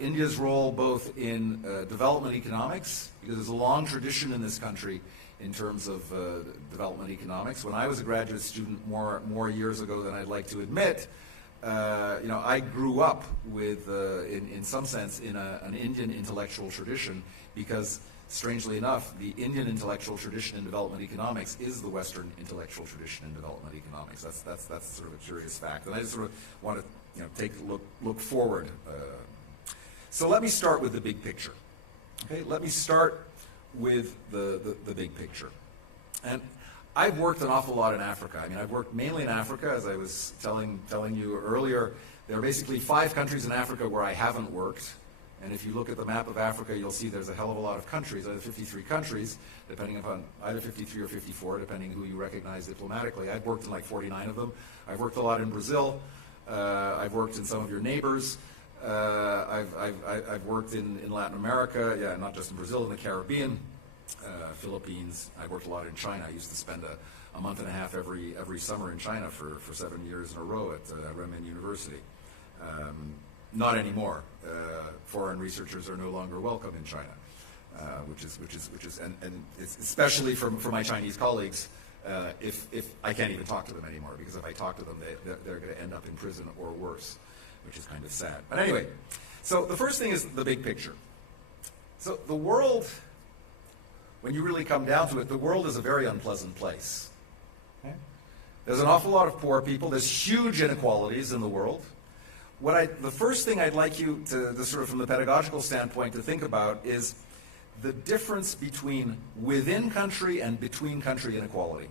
India's role both in development economics, because there's a long tradition in this country in terms of development economics. When I was a graduate student more years ago than I'd like to admit, I grew up with, in some sense, in an Indian intellectual tradition, because strangely enough, the Indian intellectual tradition in development economics is the Western intellectual tradition in development economics. That's sort of a curious fact, and I just sort of want to take a look forward. So let me start with the big picture. Okay, let me start with the big picture. And I've worked an awful lot in Africa. I mean, I've worked mainly in Africa, as I was telling you earlier. There are basically 5 countries in Africa where I haven't worked. And if you look at the map of Africa, you'll see there's a hell of a lot of countries, either 53 countries, depending upon either 53 or 54, depending who you recognize diplomatically. I've worked in like 49 of them. I've worked a lot in Brazil. I've worked in some of your neighbors. I've worked in Latin America, yeah, not just in Brazil, in the Caribbean, Philippines. I worked a lot in China. I used to spend a month and a half every summer in China for 7 years in a row at Renmin University. Not anymore. Foreign researchers are no longer welcome in China, which is and it's especially for my Chinese colleagues. If I can't even talk to them anymore, because if I talk to them, they're going to end up in prison or worse, which is kind of sad. But anyway, so the first thing is the big picture. So the world, when you really come down to it, the world is a very unpleasant place. Okay? There's an awful lot of poor people. There's huge inequalities in the world. The first thing I'd like you to sort of from the pedagogical standpoint to think about is the difference between within country and between country inequality.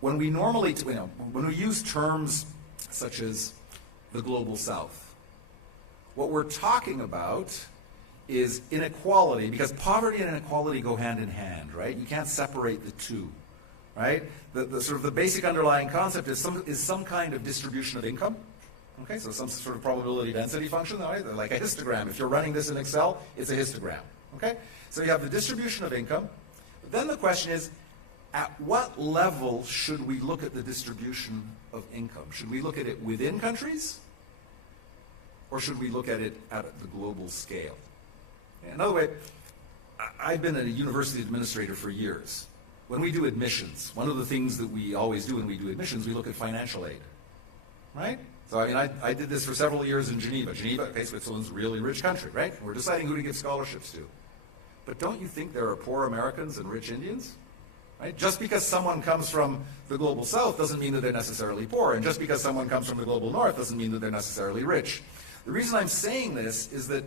When we normally, when we use terms such as the global south, what we're talking about is inequality, because poverty and inequality go hand in hand, right? You can't separate the two, right? The sort of the basic underlying concept is some kind of distribution of income. Okay, so some sort of probability density function, right? Like a histogram. If you're running this in Excel, it's a histogram. Okay, so you have the distribution of income. But then the question is, at what level should we look at the distribution of income? Should we look at it within countries, or should we look at it at the global scale? Another way, I've been a university administrator for years. When we do admissions, one of the things that we always do when we do admissions, we look at financial aid, right? So I mean, I did this for several years in Geneva. Geneva, okay, Switzerland's a really rich country, right? We're deciding who to give scholarships to. But don't you think there are poor Americans and rich Indians? Right? Just because someone comes from the global south doesn't mean that they're necessarily poor. And just because someone comes from the global north doesn't mean that they're necessarily rich. The reason I'm saying this is that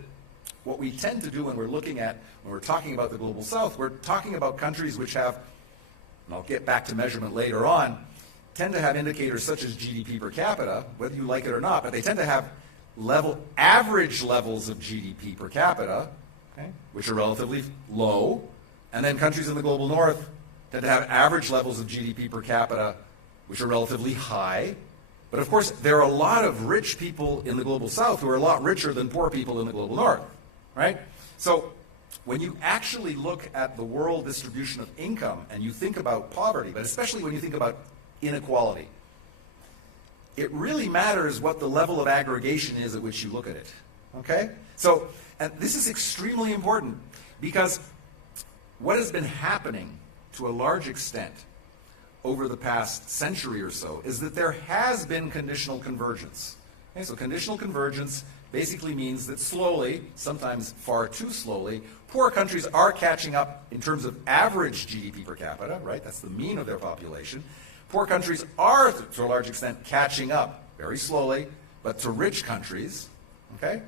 what we tend to do when we're talking about the global south, we're talking about countries which have, and I'll get back to measurement later on, tend to have indicators such as GDP per capita, whether you like it or not, but they tend to have average levels of GDP per capita, okay, which are relatively low, and then countries in the global north tend to have average levels of GDP per capita, which are relatively high. But of course, there are a lot of rich people in the global south who are a lot richer than poor people in the global north, right? So when you actually look at the world distribution of income and you think about poverty, but especially when you think about inequality, it really matters what the level of aggregation is at which you look at it, okay? So, and this is extremely important, because what has been happening to a large extent over the past century or so is that there has been conditional convergence. Okay, so conditional convergence basically means that slowly, sometimes far too slowly, poor countries are catching up in terms of average GDP per capita, right? That's the mean of their population. Poor countries are, to a large extent, catching up, very slowly, but to rich countries, okay?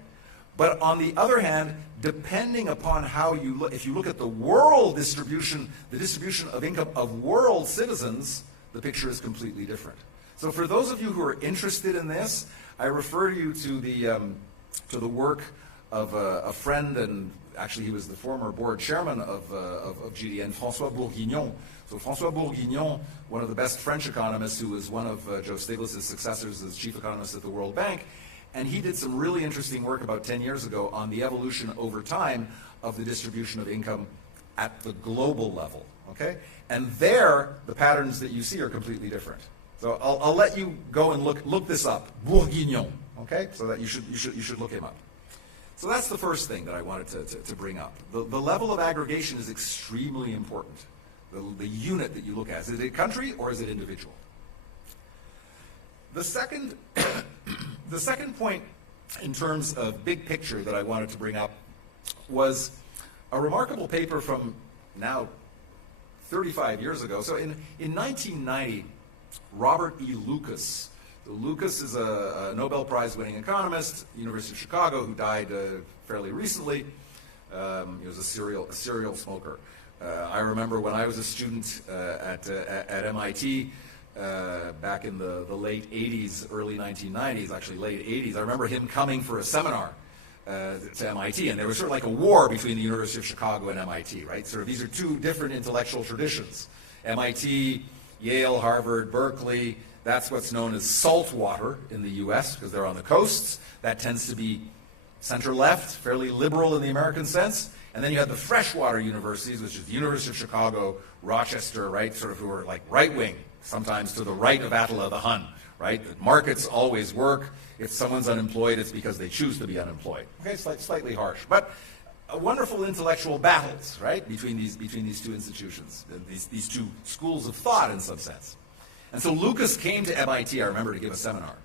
But on the other hand, depending upon how you look, if you look at the world distribution, the distribution of income of world citizens, the picture is completely different. So for those of you who are interested in this, I refer you to the work of a friend, and actually he was the former board chairman of GDN, François Bourguignon. So François Bourguignon, one of the best French economists, who was one of Joe Stiglitz' successors as chief economist at the World Bank, and he did some really interesting work about 10 years ago on the evolution over time of the distribution of income at the global level, okay? And there, the patterns that you see are completely different. So I'll let you go and look this up, Bourguignon, okay? So that you should look him up. So that's the first thing that I wanted to bring up. The level of aggregation is extremely important. The unit that you look at. Is it a country or is it individual? The second, the second point in terms of big picture that I wanted to bring up was a remarkable paper from now 35 years ago. So in 1990, Robert E. Lucas. Lucas is a Nobel Prize winning economist, University of Chicago, who died fairly recently. He was a serial smoker. I remember when I was a student at MIT back in the late 80s, early 1990s, actually late 80s, I remember him coming for a seminar to MIT, and there was sort of like a war between the University of Chicago and MIT, right? Sort of these are two different intellectual traditions. MIT, Yale, Harvard, Berkeley, that's what's known as saltwater in the US because they're on the coasts. That tends to be center-left, fairly liberal in the American sense. And then you have the freshwater universities, which is the University of Chicago, Rochester, right, sort of who are like right-wing, sometimes to the right of Attila the Hun, right? The markets always work. If someone's unemployed, it's because they choose to be unemployed. Okay, slightly harsh. But wonderful intellectual battles, right, between these two institutions, these two schools of thought in some sense. And so Lucas came to MIT, I remember, to give a seminar.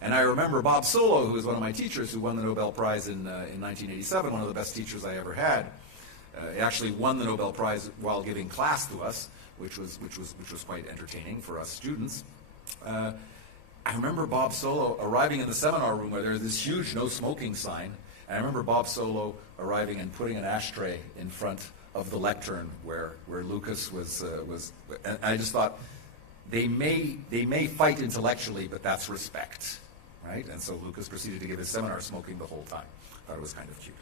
And I remember Bob Solow, who was one of my teachers, who won the Nobel Prize in 1987, one of the best teachers I ever had. He actually won the Nobel Prize while giving class to us, which was quite entertaining for us students. I remember Bob Solow arriving in the seminar room where there was this huge no smoking sign. And I remember Bob Solow arriving and putting an ashtray in front of the lectern where Lucas was. And I just thought, they may fight intellectually, but that's respect, right? And so Lucas proceeded to give his seminar smoking the whole time. Thought it was kind of cute.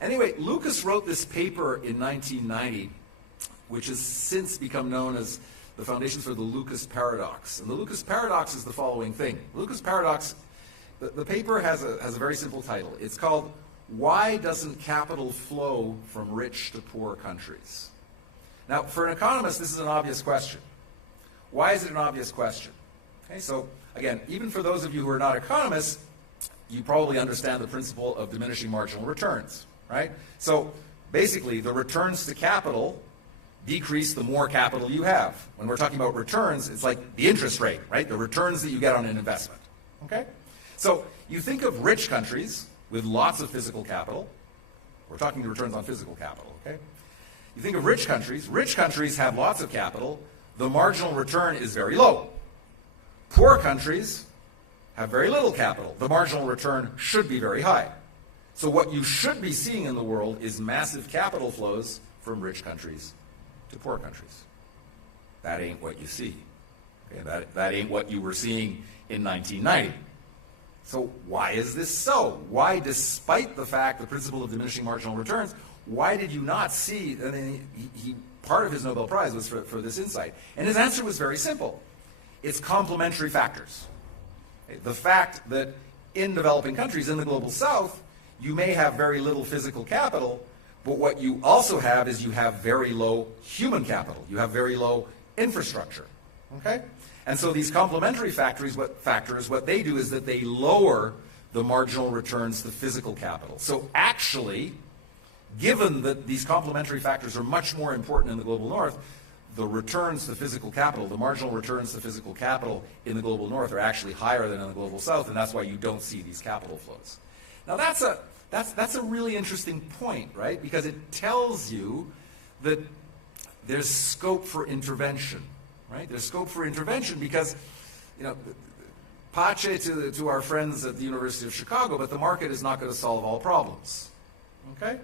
Anyway, Lucas wrote this paper in 1990, which has since become known as the foundations for the Lucas paradox. And the Lucas paradox is the following thing. Lucas paradox, the paper has a very simple title. It's called, Why Doesn't Capital Flow from Rich to Poor Countries? Now, for an economist, this is an obvious question. Why is it an obvious question? Okay, so again, even for those of you who are not economists, you probably understand the principle of diminishing marginal returns, right? So basically, the returns to capital decrease the more capital you have. When we're talking about returns, it's like the interest rate, right? The returns that you get on an investment, okay? So you think of rich countries with lots of physical capital. We're talking returns on physical capital, okay? You think of rich countries have lots of capital. The marginal return is very low. Poor countries have very little capital. The marginal return should be very high. So what you should be seeing in the world is massive capital flows from rich countries to poor countries. That ain't what you see. Okay, that ain't what you were seeing in 1990. So why is this so? Why, despite the fact, the principle of diminishing marginal returns, why did you not see, I mean, part of his Nobel Prize was for this insight. And his answer was very simple. It's complementary factors. Okay? The fact that in developing countries, in the global south, you may have very little physical capital, but what you also have is you have very low human capital. You have very low infrastructure. Okay? And so these complementary factors, what they do is that they lower the marginal returns to physical capital. So actually, given that these complementary factors are much more important in the global north, the returns to physical capital, the marginal returns to physical capital in the global north are actually higher than in the global south, and that's why you don't see these capital flows. Now that's a really interesting point, right? Because it tells you that there's scope for intervention, right? There's scope for intervention because, you know, pace to our friends at the University of Chicago, but the market is not going to solve all problems, okay?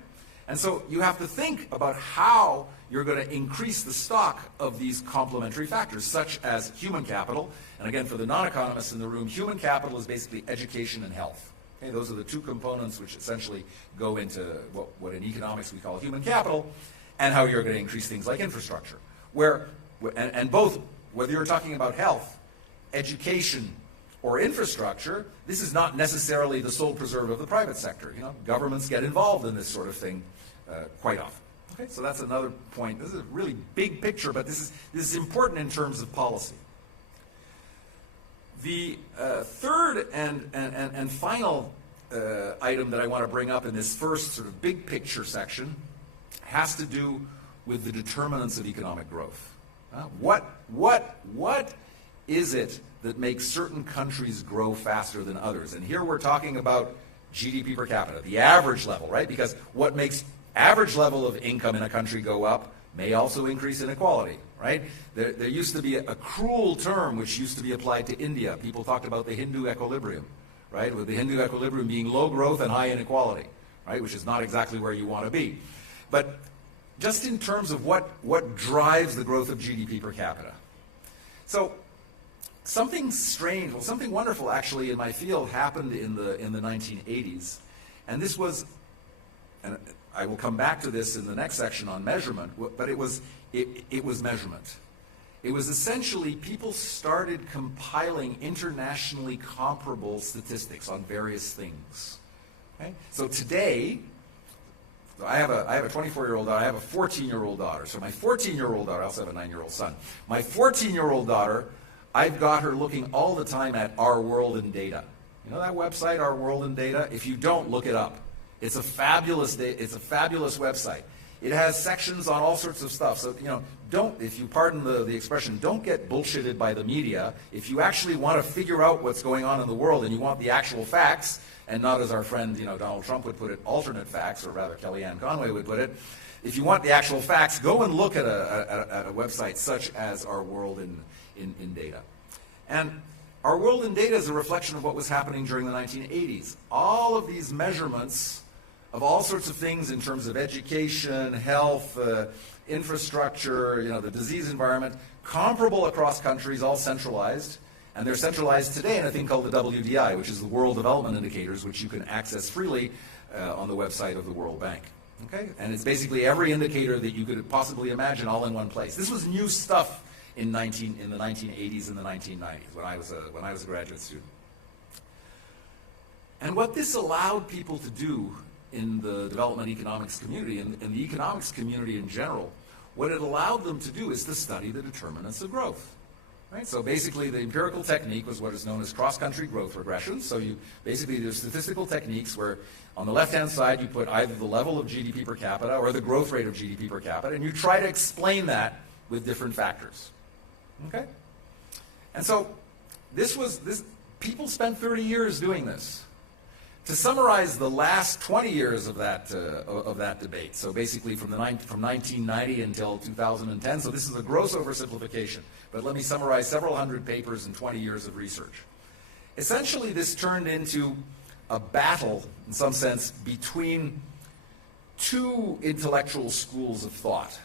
And so you have to think about how you're going to increase the stock of these complementary factors, such as human capital. And again, for the non-economists in the room, human capital is basically education and health. Okay, those are the two components which essentially go into what in economics we call human capital, and how you're going to increase things like infrastructure. And both, whether you're talking about health, education, or infrastructure, this is not necessarily the sole preserve of the private sector. You know, governments get involved in this sort of thing quite often. Okay, so that's another point. This is a really big picture, but this is important in terms of policy. The third and final item that I want to bring up in this first sort of big picture section has to do with the determinants of economic growth. What is it that makes certain countries grow faster than others? And here we're talking about GDP per capita, the average level, right? Because what makes average level of income in a country go up may also increase inequality, right? There used to be a cruel term which used to be applied to India. People talked about the Hindu equilibrium, right? With the Hindu equilibrium being low growth and high inequality, right? Which is not exactly where you want to be. But just in terms of what drives the growth of GDP per capita. So something strange, well, something wonderful actually in my field happened in the 1980s. And this was, and I will come back to this in the next section on measurement, but it was measurement. It was essentially people started compiling internationally comparable statistics on various things. Okay? So today, I have a 24-year-old daughter, I have a 14-year-old daughter. So my 14-year-old daughter, I also have a 9-year-old son. My 14-year-old daughter, I've got her looking all the time at Our World in Data. You know that website, Our World in Data? If you don't, look it up. It's a fabulous website. It has sections on all sorts of stuff. So, you know, don't, if you pardon the expression, don't get bullshitted by the media. If you actually want to figure out what's going on in the world and you want the actual facts, and not as our friend, you know, Donald Trump would put it, alternate facts, or rather Kellyanne Conway would put it, if you want the actual facts, go and look at a website such as Our World in Data. And Our World in Data is a reflection of what was happening during the 1980s. All of these measurements of all sorts of things in terms of education, health, infrastructure, you know, the disease environment, comparable across countries, all centralized. And they're centralized today in a thing called the WDI, which is the World Development Indicators, which you can access freely on the website of the World Bank. Okay? And it's basically every indicator that you could possibly imagine all in one place. This was new stuff in the 1980s and the 1990s when I was a graduate student. And what this allowed people to do in the development economics community and the economics community in general, what it allowed them to do is to study the determinants of growth. Right? So basically the empirical technique was what is known as cross-country growth regression. So you basically do statistical techniques where on the left-hand side you put either the level of GDP per capita or the growth rate of GDP per capita, and you try to explain that with different factors. Okay? And so people spent 30 years doing this. To summarize the last 20 years of that debate, so basically from 1990 until 2010, so this is a gross oversimplification, but let me summarize several hundred papers and 20 years of research. Essentially, this turned into a battle, in some sense, between two intellectual schools of thought.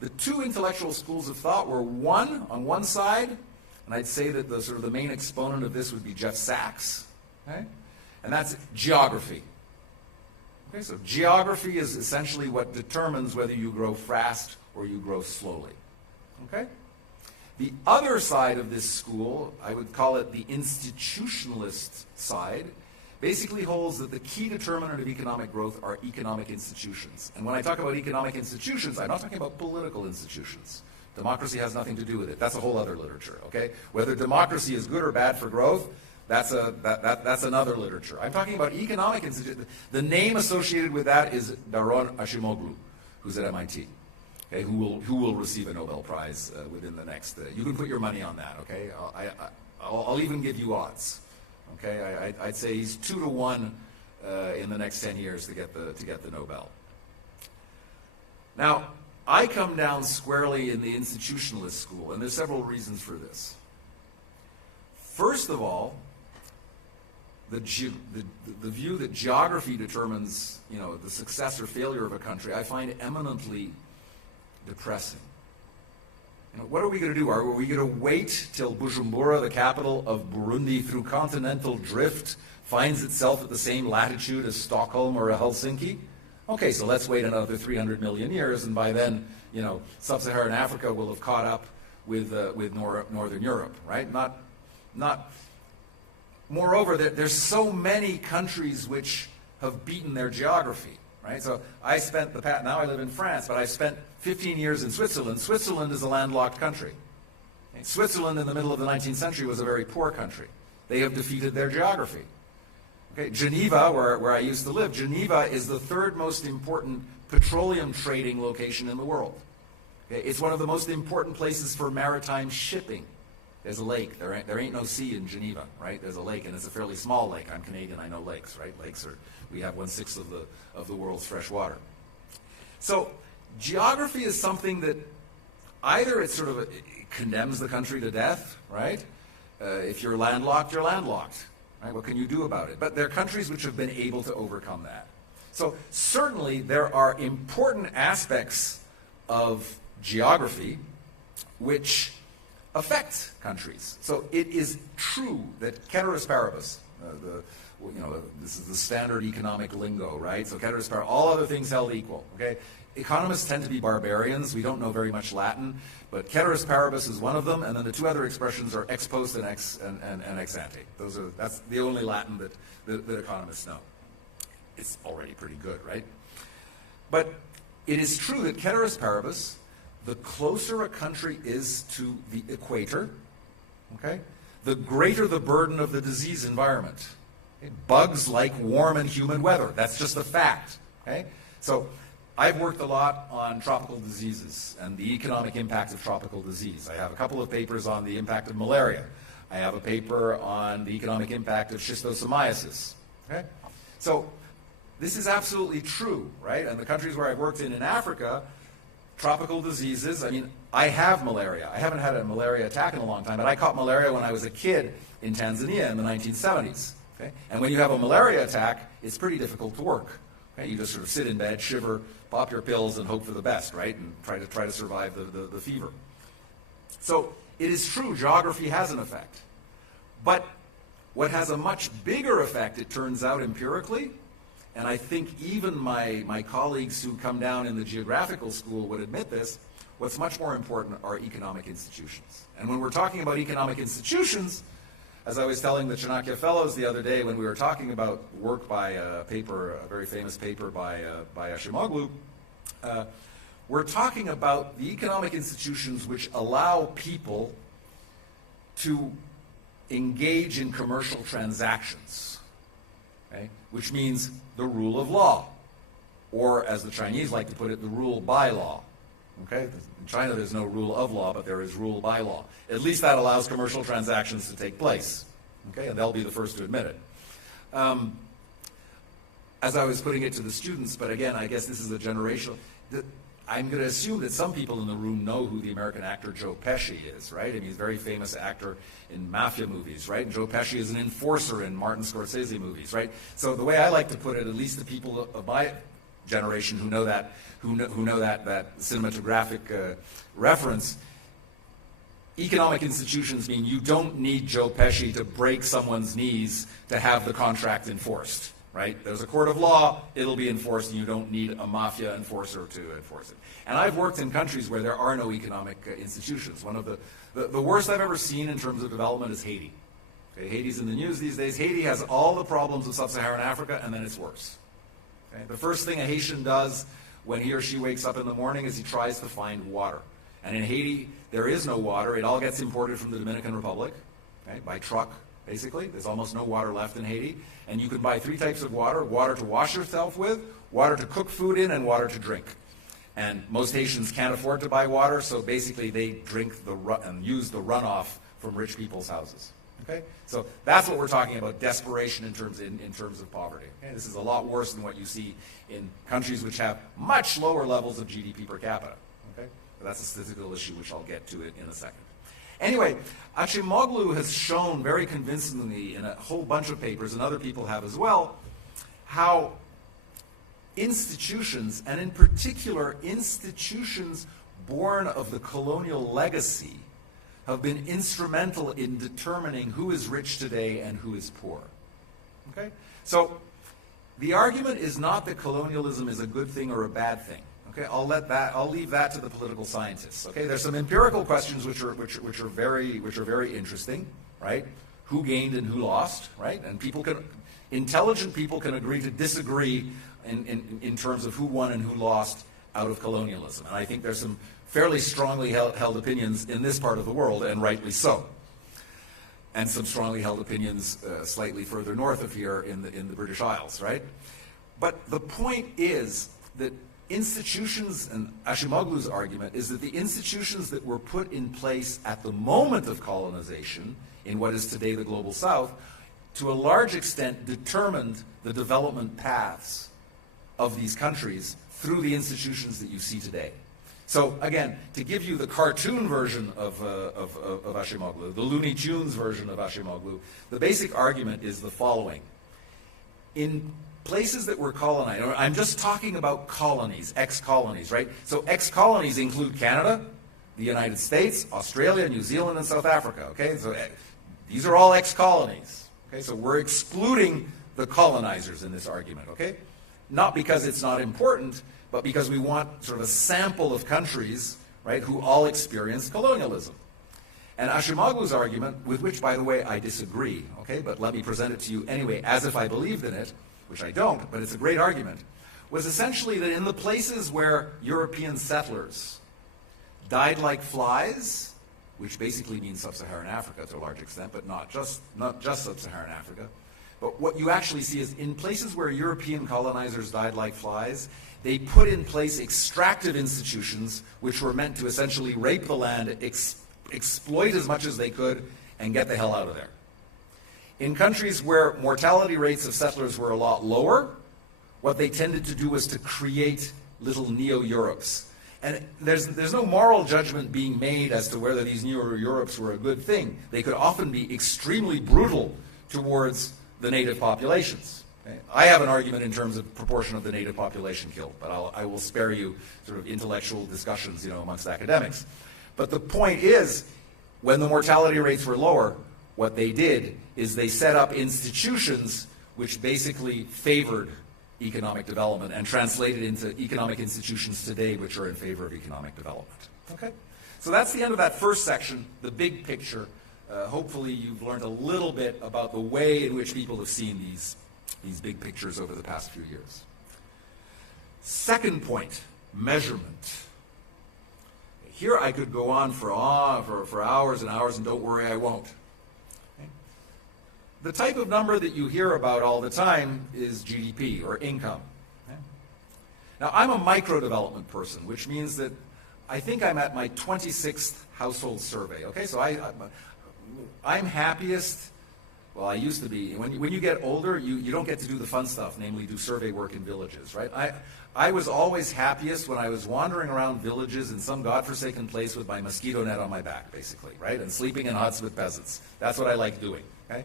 The two intellectual schools of thought were one, on one side, and I'd say that the main exponent of this would be Jeff Sachs, okay? And that's geography. Okay, so geography is essentially what determines whether you grow fast or you grow slowly. Okay? The other side of this school, I would call it the institutionalist side, basically holds that the key determinant of economic growth are economic institutions. And when I talk about economic institutions, I'm not talking about political institutions. Democracy has nothing to do with it. That's a whole other literature, okay? Whether democracy is good or bad for growth, that's another literature. I'm talking about economic institutions. The name associated with that is Daron Acemoglu, who's at MIT, okay, who will receive a Nobel Prize within the next. You can put your money on that, okay? I'll even give you odds, okay? I'd say he's 2 to 1 in the next 10 years to get the Nobel. Now, I come down squarely in the institutionalist school, and there's several reasons for this. First of all, the view that geography determines, you know, the success or failure of a country, I find eminently depressing. You know, what are we going to do? Are we going to wait till Bujumbura, the capital of Burundi, through continental drift, finds itself at the same latitude as Stockholm or Helsinki? Okay, so let's wait another 300 million years, and by then, you know, sub-Saharan Africa will have caught up with Northern Europe, right? Not. Moreover, there's so many countries which have beaten their geography, right? So I spent now I live in France, but I spent 15 years in Switzerland. Switzerland is a landlocked country. And Switzerland in the middle of the 19th century was a very poor country. They have defeated their geography. Okay? Geneva, where I used to live, Geneva is the third most important petroleum trading location in the world. Okay? It's one of the most important places for maritime shipping. There's a lake. There ain't no sea in Geneva, right? There's a lake, and it's a fairly small lake. I'm Canadian. I know lakes, right? Lakes are, we have 1/6 of the world's fresh water. So geography is something that either it sort of it condemns the country to death, right? If you're landlocked, you're landlocked. Right? What can you do about it? But there are countries which have been able to overcome that. So certainly there are important aspects of geography which affect countries. So it is true that ceteris paribus, this is the standard economic lingo, right? So ceteris paribus, all other things held equal, okay? Economists tend to be barbarians. We don't know very much Latin, but ceteris paribus is one of them, and then the two other expressions are ex post and ex ante. That's the only Latin that economists know. It's already pretty good, right? But it is true that ceteris paribus, the closer a country is to the equator, okay, the greater the burden of the disease environment. Okay? Bugs like warm and humid weather. That's just a fact. Okay? So I've worked a lot on tropical diseases and the economic impact of tropical disease. I have a couple of papers on the impact of malaria. I have a paper on the economic impact of schistosomiasis. Okay? So this is absolutely true, right? And the countries where I've worked in Africa, tropical diseases, I mean, I have malaria. I haven't had a malaria attack in a long time, but I caught malaria when I was a kid in Tanzania in the 1970s. Okay? And when you have a malaria attack, it's pretty difficult to work. Okay? You just sort of sit in bed, shiver, pop your pills, and hope for the best, right? And try to survive the fever. So it is true, geography has an effect. But what has a much bigger effect, it turns out empirically, and I think even my colleagues who come down in the geographical school would admit this, what's much more important are economic institutions. And when we're talking about economic institutions, as I was telling the Chanakya Fellows the other day when we were talking about work by a very famous paper by Acemoglu, we're talking about the economic institutions which allow people to engage in commercial transactions, okay? Which means the rule of law, or as the Chinese like to put it, the rule by law. Okay? In China there's no rule of law, but there is rule by law. At least that allows commercial transactions to take place. Okay? And they'll be the first to admit it. As I was putting it to the students, but again, I guess this is a generational, I'm going to assume that some people in the room know who the American actor Joe Pesci is, right? I mean, he's a very famous actor in mafia movies, right? And Joe Pesci is an enforcer in Martin Scorsese movies, right? So the way I like to put it, at least the people of my generation who know that, who know that cinematographic reference, economic institutions mean you don't need Joe Pesci to break someone's knees to have the contract enforced. Right? There's a court of law, it'll be enforced, and you don't need a mafia enforcer to enforce it. And I've worked in countries where there are no economic institutions. One of the worst I've ever seen in terms of development is Haiti. Okay, Haiti's in the news these days. Haiti has all the problems of sub-Saharan Africa, and then it's worse. Okay? The first thing a Haitian does when he or she wakes up in the morning is he tries to find water. And in Haiti, there is no water. It all gets imported from the Dominican Republic, okay, by truck. Basically, there's almost no water left in Haiti. And you can buy three types of water: water to wash yourself with, water to cook food in, and water to drink. And most Haitians can't afford to buy water, so basically they drink and use the runoff from rich people's houses. Okay? So that's what we're talking about, desperation in terms of poverty. Okay? This is a lot worse than what you see in countries which have much lower levels of GDP per capita. Okay? But that's a statistical issue which I'll get to it in a second. Anyway, Acemoglu has shown very convincingly in a whole bunch of papers, and other people have as well, how institutions, and in particular institutions born of the colonial legacy, have been instrumental in determining who is rich today and who is poor. Okay? So the argument is not that colonialism is a good thing or a bad thing. Okay, I'll leave that to the political scientists. Okay, there's some empirical questions which are very interesting, right? Who gained and who lost, right? And intelligent people can agree to disagree in terms of who won and who lost out of colonialism. And I think there's some fairly strongly held opinions in this part of the world, and rightly so. and some strongly held opinions slightly further north of here in the British Isles, right? But the point is that institutions, and Acemoglu's argument is that the institutions that were put in place at the moment of colonization in what is today the Global South, to a large extent determined the development paths of these countries through the institutions that you see today. So again, to give you the cartoon version of Acemoglu, the Looney Tunes version of Acemoglu, the basic argument is the following. In places that were colonized, I'm just talking about colonies, ex-colonies, right? So ex-colonies include Canada, the United States, Australia, New Zealand, and South Africa, okay? So these are all ex-colonies, okay? So we're excluding the colonizers in this argument, okay? Not because it's not important, but because we want sort of a sample of countries, right, who all experienced colonialism. And Acemoglu's argument, with which, by the way, I disagree, okay, but let me present it to you anyway, as if I believed in it, which I don't, but it's a great argument, was essentially that in the places where European settlers died like flies, which basically means sub-Saharan Africa to a large extent, but not just sub-Saharan Africa, but what you actually see is in places where European colonizers died like flies, they put in place extractive institutions which were meant to essentially rape the land, exploit as much as they could, and get the hell out of there. In countries where mortality rates of settlers were a lot lower, what they tended to do was to create little neo-Europes. And there's no moral judgment being made as to whether these neo-Europes were a good thing. They could often be extremely brutal towards the native populations. Okay? I have an argument in terms of proportion of the native population killed, but I will spare you sort of intellectual discussions, amongst academics. But the point is, when the mortality rates were lower, what they did is they set up institutions which basically favored economic development and translated into economic institutions today which are in favor of economic development. Okay? So that's the end of that first section, the big picture. Hopefully you've learned a little bit about the way in which people have seen these big pictures over the past few years. Second point, measurement. Here I could go on for hours and hours, and don't worry, I won't. Okay? The type of number that you hear about all the time is GDP, or income. Okay? Now, I'm a micro-development person, which means that I think I'm at my 26th household survey. Okay, so I'm happiest, well, I used to be. When you get older, you don't get to do the fun stuff, namely do survey work in villages, right? I was always happiest when I was wandering around villages in some godforsaken place with my mosquito net on my back, basically, right? And sleeping in huts with peasants. That's what I like doing, okay?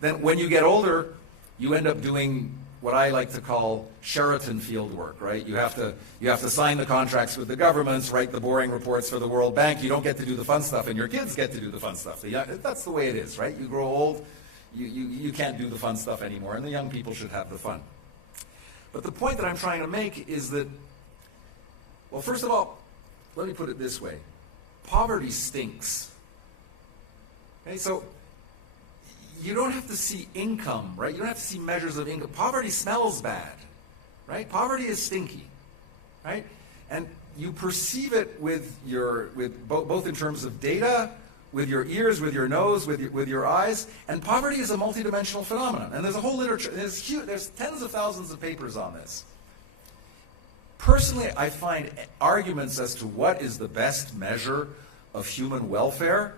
Then when you get older, you end up doing what I like to call Sheraton field work, right? You have to sign the contracts with the governments, write the boring reports for the World Bank. You don't get to do the fun stuff, and your kids get to do the fun stuff. That's the way it is, right? You grow old, you can't do the fun stuff anymore, and the young people should have the fun. But the point that I'm trying to make is that, well, first of all, let me put it this way. Poverty stinks. Okay, so you don't have to see income, right? You don't have to see measures of income. Poverty smells bad, right? Poverty is stinky, right? And you perceive it with both in terms of data, with your ears, with your nose, with your eyes. And poverty is a multidimensional phenomenon. And there's a whole literature. There's tens of thousands of papers on this. Personally, I find arguments as to what is the best measure of human welfare.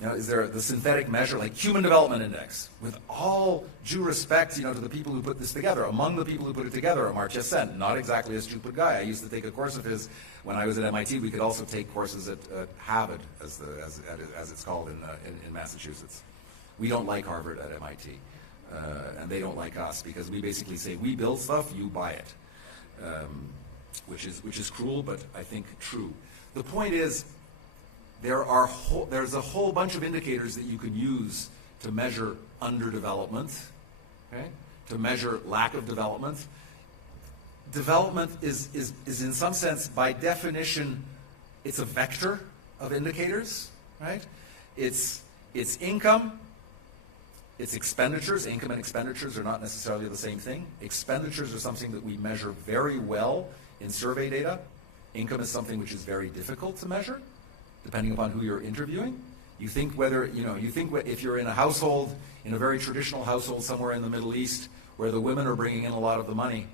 Is there the synthetic measure, like Human Development Index? With all due respect, to the people who put this together. Among the people who put it together, Amartya Sen, not exactly a stupid guy. I used to take a course of his when I was at MIT. We could also take courses at Harvard, as it's called in Massachusetts. We don't like Harvard at MIT, and they don't like us because we basically say we build stuff, you buy it, which is cruel, but I think true. The point is, there's a whole bunch of indicators that you can use to measure underdevelopment, okay? To measure lack of development. Development is in some sense, by definition, it's a vector of indicators, right? It's income, it's expenditures. Income and expenditures are not necessarily the same thing. Expenditures are something that we measure very well in survey data. Income is something which is very difficult to measure, depending upon who you're interviewing. You think if you're in a household, in a very traditional household somewhere in the Middle East, where the women are bringing in a lot of the money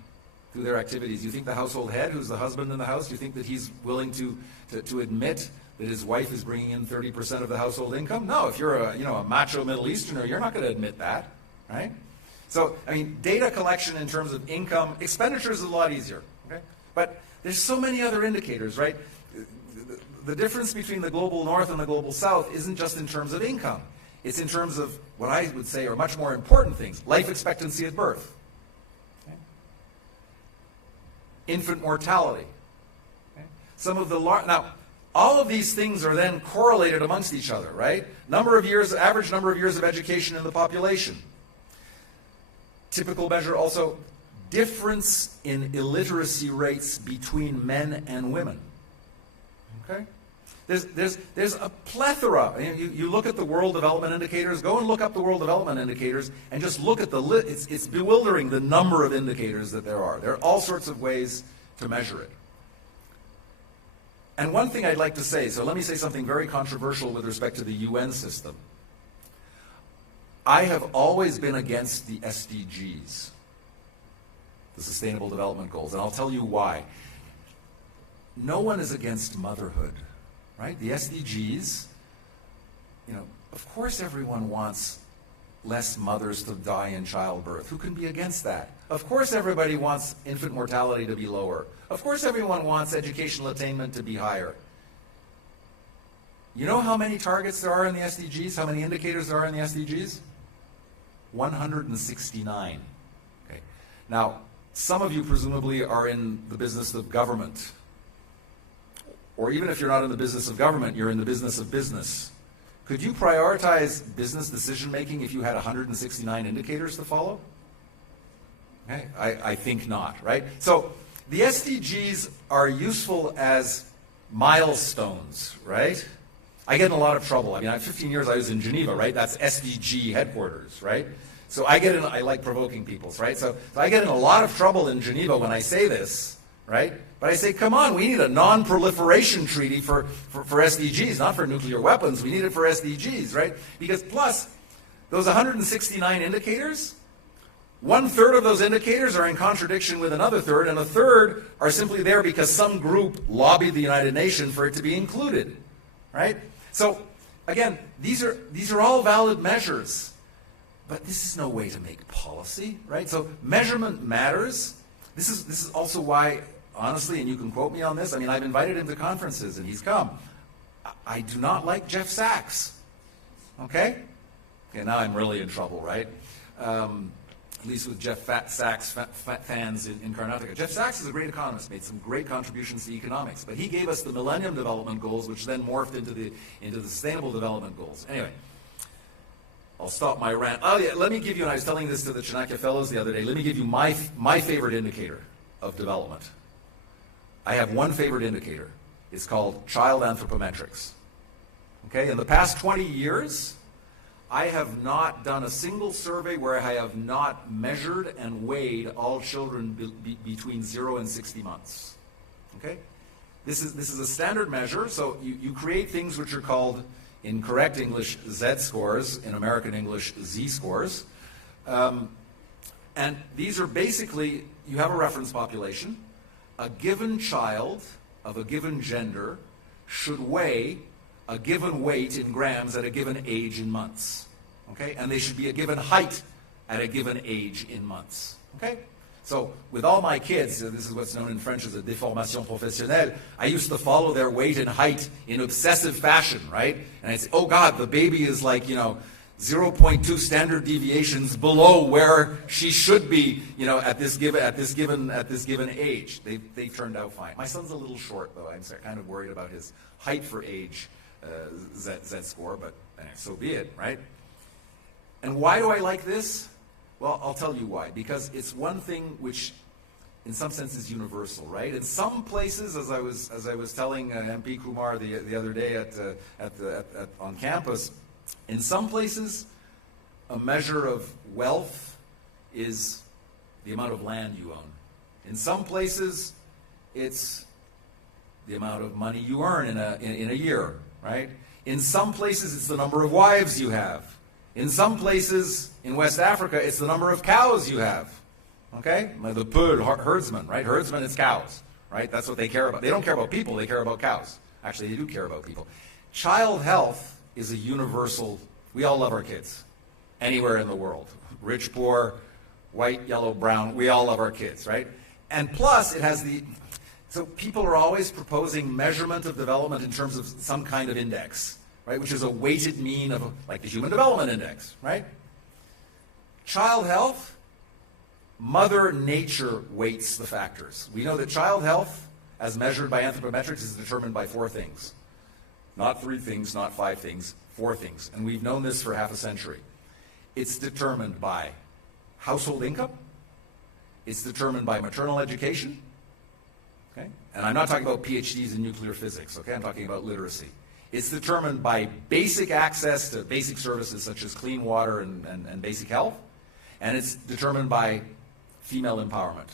through their activities, you think the household head, who's the husband in the house, you think that he's willing to admit that his wife is bringing in 30% of the household income? No, if you're a macho Middle Easterner, you're not going to admit that, right? So, I mean, data collection in terms of income, expenditures is a lot easier, okay? But there's so many other indicators, right? The difference between the global north and the global south isn't just in terms of income. It's in terms of what I would say are much more important things. Life expectancy at birth. Okay? Infant mortality. Okay? Now, all of these things are then correlated amongst each other, right? Average number of years of education in the population. Typical measure also, difference in illiteracy rates between men and women. Okay? There's a plethora. You look at the World Development Indicators, go and look up the World Development Indicators, and just look at it's bewildering the number of indicators that there are. There are all sorts of ways to measure it. And one thing I'd like to say, so let me say something very controversial with respect to the UN system. I have always been against the SDGs, the Sustainable Development Goals, and I'll tell you why. No one is against motherhood, right? The SDGs, of course everyone wants less mothers to die in childbirth. Who can be against that? Of course everybody wants infant mortality to be lower. Of course everyone wants educational attainment to be higher. You know how many targets there are in the SDGs? How many indicators there are in the SDGs? 169. Okay. Now, some of you presumably are in the business of government. Or even if you're not in the business of government, you're in the business of business. Could you prioritize business decision-making if you had 169 indicators to follow? Okay. I think not, right? So the SDGs are useful as milestones, right? I get in a lot of trouble. I mean, 15 years I was in Geneva, right? That's SDG headquarters, right? So I like provoking people, right? So I get in a lot of trouble in Geneva when I say this, right? But I say, come on, we need a non-proliferation treaty for SDGs, not for nuclear weapons. We need it for SDGs, right? Because plus, those 169 indicators, 1/3 of those indicators are in contradiction with another third, and 1/3 are simply there because some group lobbied the United Nations for it to be included, right? So, again, these are all valid measures, but this is no way to make policy, right? So measurement matters. This is also why, honestly, and you can quote me on this, I mean, I've invited him to conferences and he's come. I do not like Jeff Sachs, okay? Okay, now I'm really in trouble, right? At least with Jeff Sachs fans in Karnataka. Jeff Sachs is a great economist, made some great contributions to economics, but he gave us the Millennium Development Goals, which then morphed into the Sustainable Development Goals. Anyway, I'll stop my rant. Oh yeah, let me give you, and I was telling this to the Chanakya Fellows the other day, let me give you my favorite indicator of development. I have one favorite indicator. It's called child anthropometrics. Okay, in the past 20 years, I have not done a single survey where I have not measured and weighed all children between 0 and 60 months. Okay? This is a standard measure, so you create things which are called, in correct English, Z-scores, in American English, Z-scores. And these are basically, you have a reference population. A given child of a given gender should weigh a given weight in grams at a given age in months, okay? And they should be a given height at a given age in months, okay? So with all my kids, this is what's known in French as a déformation professionnelle, I used to follow their weight and height in obsessive fashion, right? And I'd say, oh God, the baby is like, 0.2 standard deviations below where she should be, at this given age. They've turned out fine. My son's a little short, though. I'm kind of worried about his height for age. Z-score, but so be it, right? And why do I like this? Well, I'll tell you why. Because it's one thing which, in some sense, is universal, right? In some places, as I was telling MP Kumar the other day on campus, in some places, a measure of wealth is the amount of land you own. In some places, it's the amount of money you earn in a year. Right? In some places, it's the number of wives you have. In some places in West Africa, it's the number of cows you have. Okay? The peul, herdsman, right? Herdsman is cows, right? That's what they care about. They don't care about people, they care about cows. Actually, they do care about people. Child health is a universal, we all love our kids, anywhere in the world. Rich, poor, white, yellow, brown, we all love our kids, right? And plus, it has so people are always proposing measurement of development in terms of some kind of index, right? Which is a weighted mean of, like the Human Development Index, right? Child health, Mother Nature weights the factors. We know that child health, as measured by anthropometrics, is determined by 4 things. Not 3 things, not 5 things, 4 things. And we've known this for half a century. It's determined by household income. It's determined by maternal education. Okay? And I'm not talking about PhDs in nuclear physics, okay? I'm talking about literacy. It's determined by basic access to basic services such as clean water and basic health. And it's determined by female empowerment.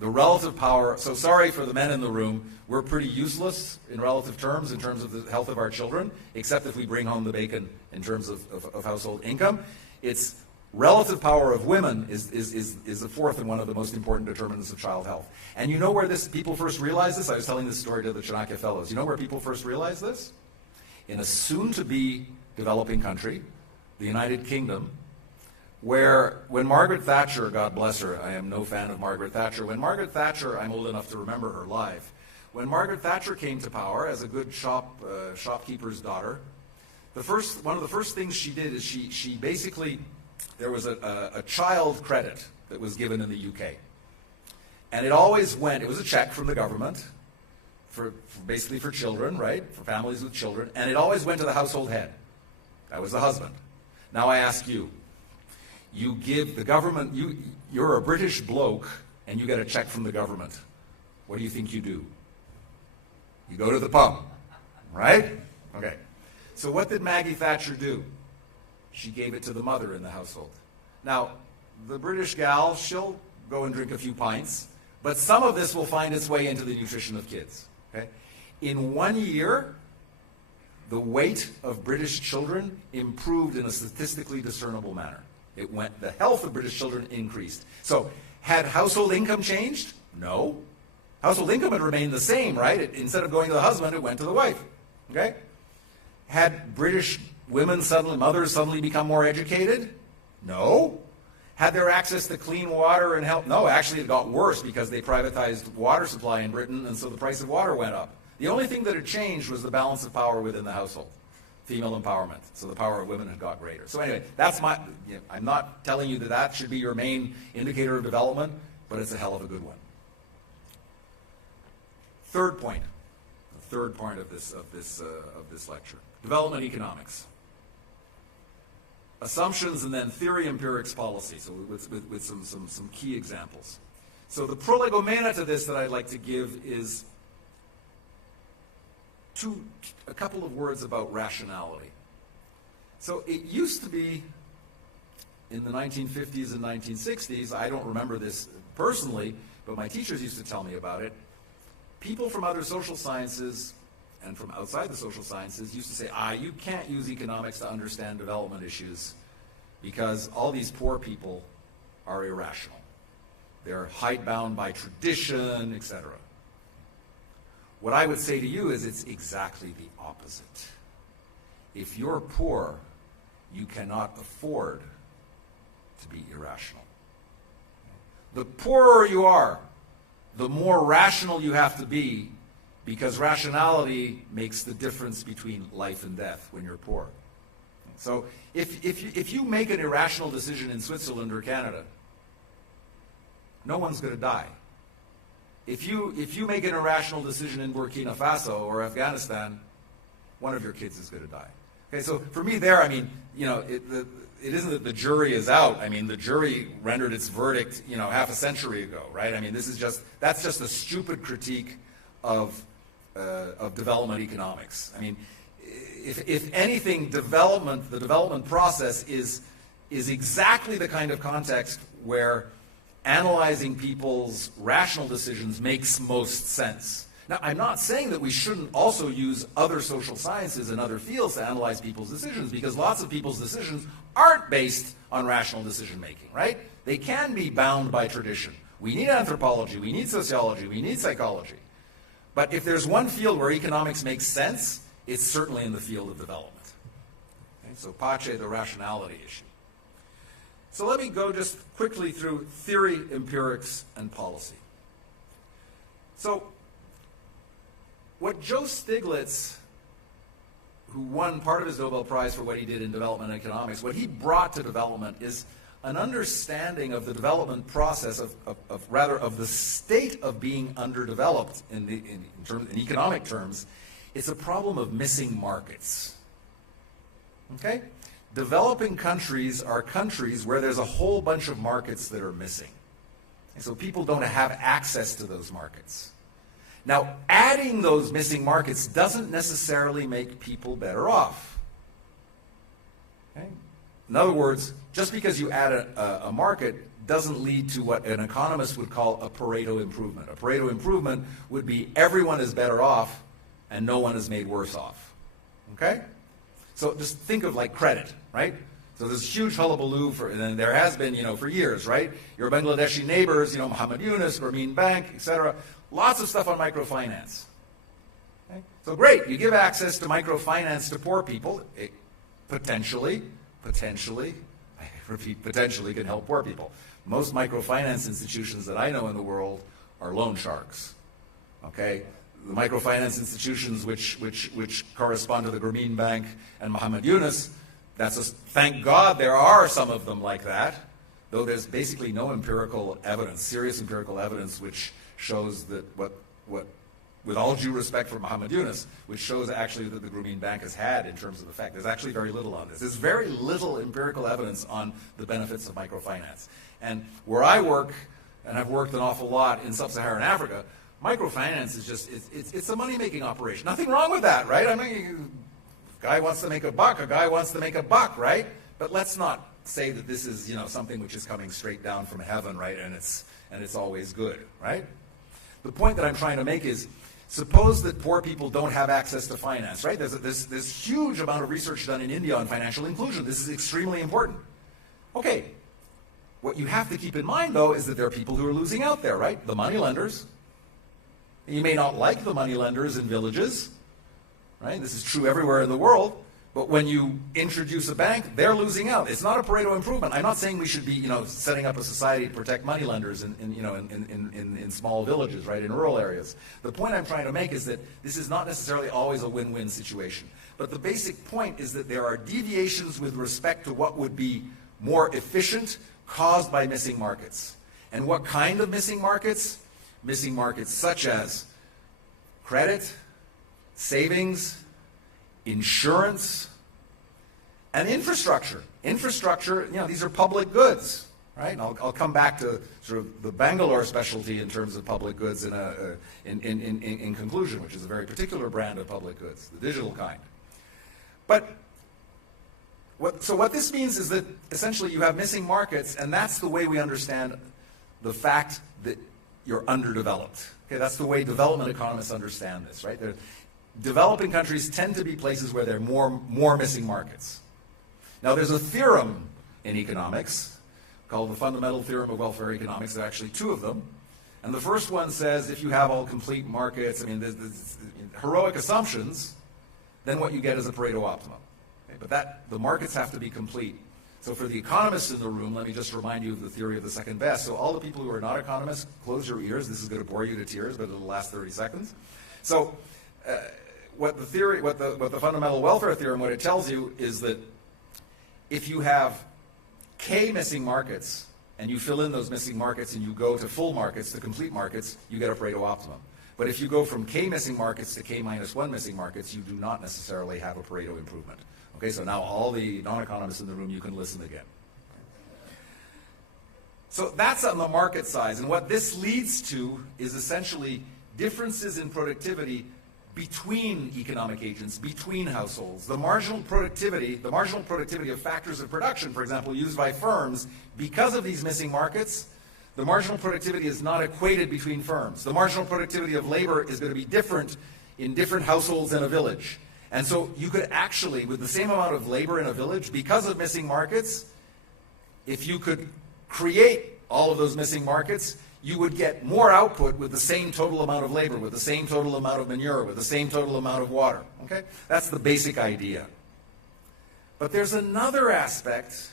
The relative power, so sorry for the men in the room, we're pretty useless in relative terms in terms of the health of our children, except if we bring home the bacon in terms of household income. It's relative power of women is the 4th and one of the most important determinants of child health. And you know where people first realized this? I was telling this story to the Chanakya Fellows. You know where people first realized this? In a soon-to-be developing country, the United Kingdom, where when Margaret Thatcher, God bless her, I am no fan of Margaret Thatcher, when Margaret Thatcher, I'm old enough to remember her live, when Margaret Thatcher came to power as a good shopkeeper's daughter, one of the first things she did is she basically, there was a child credit that was given in the UK. And it always went, it was a check from the government, basically for children, right, for families with children, and it always went to the household head. That was the husband. Now I ask you, you give the government, you're a British bloke and you get a check from the government. What do you think you do? You go to the pub, right? Okay. So what did Maggie Thatcher do? She gave it to the mother in the household. Now, the British gal, she'll go and drink a few pints, but some of this will find its way into the nutrition of kids. Okay? In 1 year, the weight of British children improved in a statistically discernible manner. The health of British children increased. So, had household income changed? No. Household income had remained the same, right? Instead of going to the husband, it went to the wife. Okay? Had British mothers suddenly become more educated? No. Had their access to clean water and health? No, actually it got worse because they privatized water supply in Britain, and so the price of water went up. The only thing that had changed was the balance of power within the household. Female empowerment. So the power of women had got greater. So anyway, I'm not telling you that should be your main indicator of development, but it's a hell of a good one. Third point. The third point of this lecture. Development economics. Assumptions and then theory, empirics, policy. So with some key examples. So the prolegomena to this that I'd like to give is a couple of words about rationality. So it used to be in the 1950s and 1960s, I don't remember this personally, but my teachers used to tell me about it. People from other social sciences and from outside the social sciences used to say, you can't use economics to understand development issues because all these poor people are irrational. They're hidebound by tradition, etc. What I would say to you is it's exactly the opposite. If you're poor, you cannot afford to be irrational. The poorer you are, the more rational you have to be, because rationality makes the difference between life and death when you're poor. So if you make an irrational decision in Switzerland or Canada, no one's going to die. If you make an irrational decision in Burkina Faso or Afghanistan, one of your kids is going to die. Okay, so for me there, I mean, it isn't that the jury is out. I mean, the jury rendered its verdict, half a century ago, right? I mean, that's just a stupid critique of development economics. I mean, if anything, the development process is exactly the kind of context where analyzing people's rational decisions makes most sense. Now, I'm not saying that we shouldn't also use other social sciences and other fields to analyze people's decisions, because lots of people's decisions aren't based on rational decision making, right? They can be bound by tradition. We need anthropology, we need sociology, we need psychology. But if there's one field where economics makes sense, it's certainly in the field of development. Okay, so pace, the rationality issue. So let me go just quickly through theory, empirics, and policy. So what Joe Stiglitz, who won part of his Nobel Prize for what he did in development economics, what he brought to development is an understanding of the development process of the state of being underdeveloped in economic terms. It's a problem of missing markets. Okay? Developing countries are countries where there's a whole bunch of markets that are missing. And so people don't have access to those markets. Now, adding those missing markets doesn't necessarily make people better off. Okay? In other words, just because you add a market doesn't lead to what an economist would call a Pareto improvement. A Pareto improvement would be everyone is better off and no one is made worse off. Okay? So just think of like credit, right? So there's huge hullabaloo and there has been, for years, right? Your Bangladeshi neighbors, Muhammad Yunus, Grameen Bank, etc. Lots of stuff on microfinance. Okay? So great, you give access to microfinance to poor people. It potentially, I repeat, potentially can help poor people. Most microfinance institutions that I know in the world are loan sharks. Okay? The microfinance institutions which correspond to the Grameen Bank and Muhammad Yunus, thank God there are some of them like that, though there's basically no empirical evidence, serious empirical evidence, which shows that with all due respect for Muhammad Yunus, which shows actually that the Grameen Bank has had in terms of effect. There's actually very little on this. There's very little empirical evidence on the benefits of microfinance. And where I work, and I've worked an awful lot in sub-Saharan Africa, microfinance is just, it's a money-making operation. Nothing wrong with that, right? I mean, a guy wants to make a buck, right? But let's not say that this is, something which is coming straight down from heaven, right? And it's always good, right? The point that I'm trying to make is, suppose that poor people don't have access to finance, right? There's this huge amount of research done in India on financial inclusion. This is extremely important. Okay, what you have to keep in mind, though, is that there are people who are losing out there, right? The moneylenders. You may not like the moneylenders in villages, right? This is true everywhere in the world. But when you introduce a bank, they're losing out. It's not a Pareto improvement. I'm not saying we should be, setting up a society to protect moneylenders in small villages, right, in rural areas. The point I'm trying to make is that this is not necessarily always a win-win situation. But the basic point is that there are deviations with respect to what would be more efficient caused by missing markets. And what kind of missing markets? Missing markets such as credit, savings, insurance, and infrastructure. Infrastructure, these are public goods, right? And I'll come back to sort of the Bangalore specialty in terms of public goods in conclusion, which is a very particular brand of public goods, the digital kind. But what this means is that essentially you have missing markets, and that's the way we understand the fact that you're underdeveloped. Okay, that's the way development economists understand this, right? Developing countries tend to be places where there are more missing markets. Now, there's a theorem in economics called the fundamental theorem of welfare economics. There are actually two of them. And the first one says if you have all complete markets, there's heroic assumptions, then what you get is a Pareto optimum. Okay? But the markets have to be complete. So for the economists in the room, let me just remind you of the theory of the second best. So all the people who are not economists, close your ears. This is going to bore you to tears, but it'll last 30 seconds. So what the fundamental welfare theorem, what it tells you is that if you have K missing markets, and you fill in those missing markets and you go to full markets, to complete markets, you get a Pareto optimum. But if you go from K missing markets to K minus 1 missing markets, you do not necessarily have a Pareto improvement. Okay, so now all the non-economists in the room, you can listen again. So that's on the market size, and what this leads to is essentially differences in productivity between economic agents, between households. The marginal productivity of factors of production, for example, used by firms, because of these missing markets, the marginal productivity is not equated between firms. The marginal productivity of labor is going to be different in different households in a village. And so you could actually, with the same amount of labor in a village, because of missing markets, if you could create all of those missing markets, you would get more output with the same total amount of labor, with the same total amount of manure, with the same total amount of water. Okay? That's the basic idea. But there's another aspect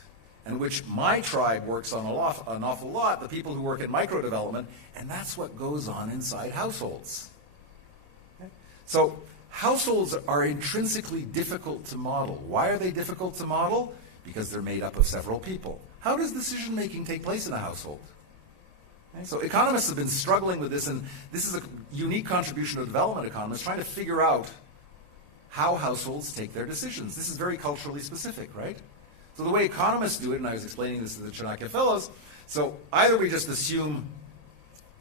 in which my tribe works on an awful lot, the people who work at microdevelopment, and that's what goes on inside households. Okay? So households are intrinsically difficult to model. Why are they difficult to model? Because they're made up of several people. How does decision-making take place in a household? Okay? So economists have been struggling with this, and this is a unique contribution of development economists, trying to figure out how households take their decisions. This is very culturally specific, right? So the way economists do it, and I was explaining this to the Chanakya Fellows, so either we just assume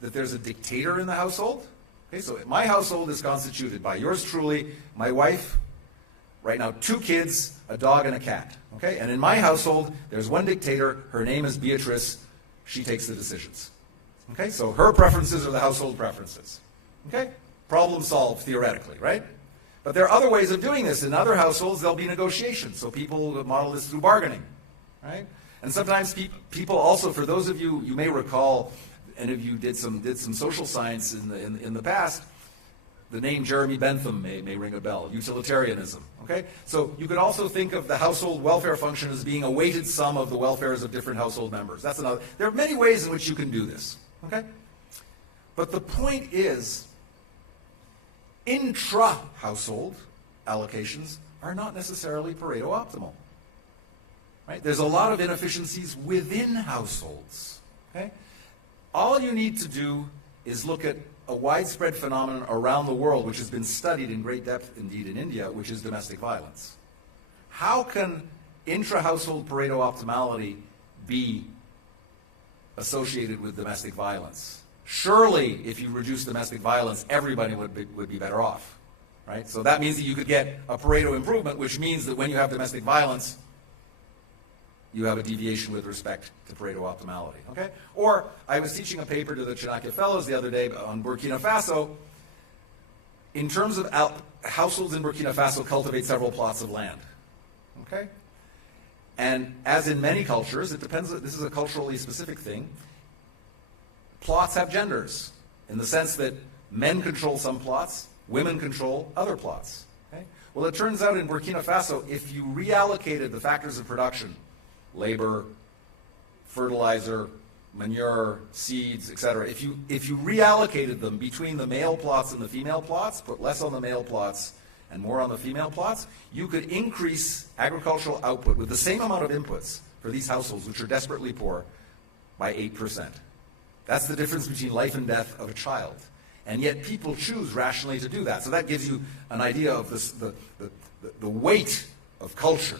that there's a dictator in the household. Okay, so my household is constituted by yours truly, my wife, right now 2 kids, a dog, and a cat. Okay, and in my household, there's one dictator. Her name is Beatrice. She takes the decisions. Okay, so her preferences are the household preferences. Okay, problem solved theoretically, right? But there are other ways of doing this. In other households, there'll be negotiations. So people model this through bargaining, right? And sometimes people also, for those of you, you may recall, any of you did some social science in the past, the name Jeremy Bentham may ring a bell, utilitarianism, okay? So you could also think of the household welfare function as being a weighted sum of the welfares of different household members. That's another. There are many ways in which you can do this, okay? But the point is, intra-household allocations are not necessarily Pareto optimal. Right? There's a lot of inefficiencies within households. Okay? All you need to do is look at a widespread phenomenon around the world, which has been studied in great depth indeed in India, which is domestic violence. How can intra-household Pareto optimality be associated with domestic violence? Surely, if you reduce domestic violence, everybody would be better off, right? So that means that you could get a Pareto improvement, which means that when you have domestic violence, you have a deviation with respect to Pareto optimality, okay? Or I was teaching a paper to the Chanakya Fellows the other day on Burkina Faso. In terms of households in Burkina Faso cultivate several plots of land, okay? And as in many cultures, it depends, this is a culturally specific thing, plots have genders, in the sense that men control some plots, women control other plots. Okay? Well, it turns out in Burkina Faso, if you reallocated the factors of production, labor, fertilizer, manure, seeds, etc., if you reallocated them between the male plots and the female plots, put less on the male plots and more on the female plots, you could increase agricultural output with the same amount of inputs for these households, which are desperately poor, by 8%. That's the difference between life and death of a child. And yet people choose rationally to do that. So that gives you an idea of this, the weight of culture,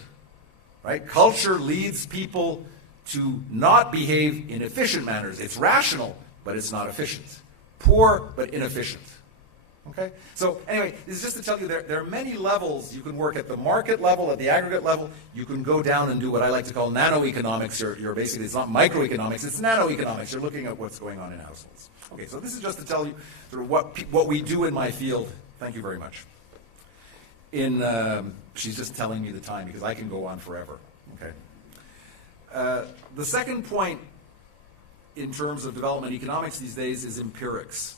right? Culture leads people to not behave in efficient manners. It's rational, but it's not efficient. Poor, but inefficient. Okay? So anyway, this is just to tell you there are many levels. You can work at the market level, at the aggregate level. You can go down and do what I like to call nanoeconomics. You're basically, it's not microeconomics, it's nanoeconomics. You're looking at what's going on in households. Okay, so this is just to tell you sort of what we do in my field. Thank you very much. She's just telling me the time because I can go on forever. Okay. The second point in terms of development economics these days is empirics.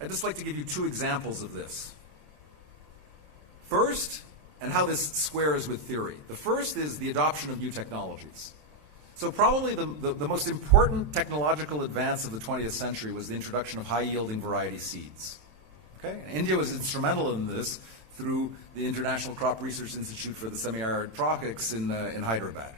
I'd just like to give you 2 examples of this. First, and how this squares with theory. The first is the adoption of new technologies. So probably the most important technological advance of the 20th century was the introduction of high-yielding variety seeds. Okay? India was instrumental in this through the International Crop Research Institute for the Semi-Arid Tropics in Hyderabad.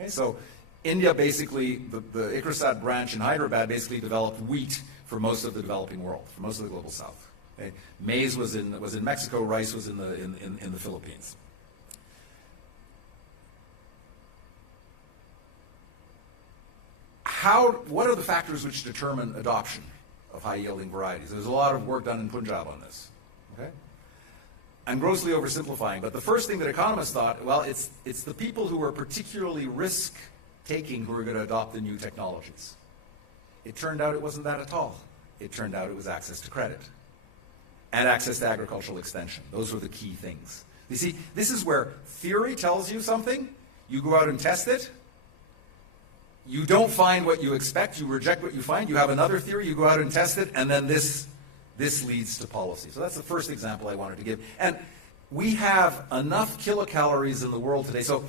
Okay? So India basically, the ICRISAT branch in Hyderabad basically developed wheat for most of the developing world, for most of the global south. Okay? Maize was in Mexico, rice was in the Philippines. What are the factors which determine adoption of high-yielding varieties? There's a lot of work done in Punjab on this. Okay? I'm grossly oversimplifying, but the first thing that economists thought, well, it's the people who are particularly risk-taking who are going to adopt the new technologies. It turned out it wasn't that at all. It turned out it was access to credit and access to agricultural extension. Those were the key things. You see, this is where theory tells you something, you go out and test it, you don't find what you expect, you reject what you find, you have another theory, you go out and test it, and then this leads to policy. So that's the first example I wanted to give. And we have enough kilocalories in the world today. So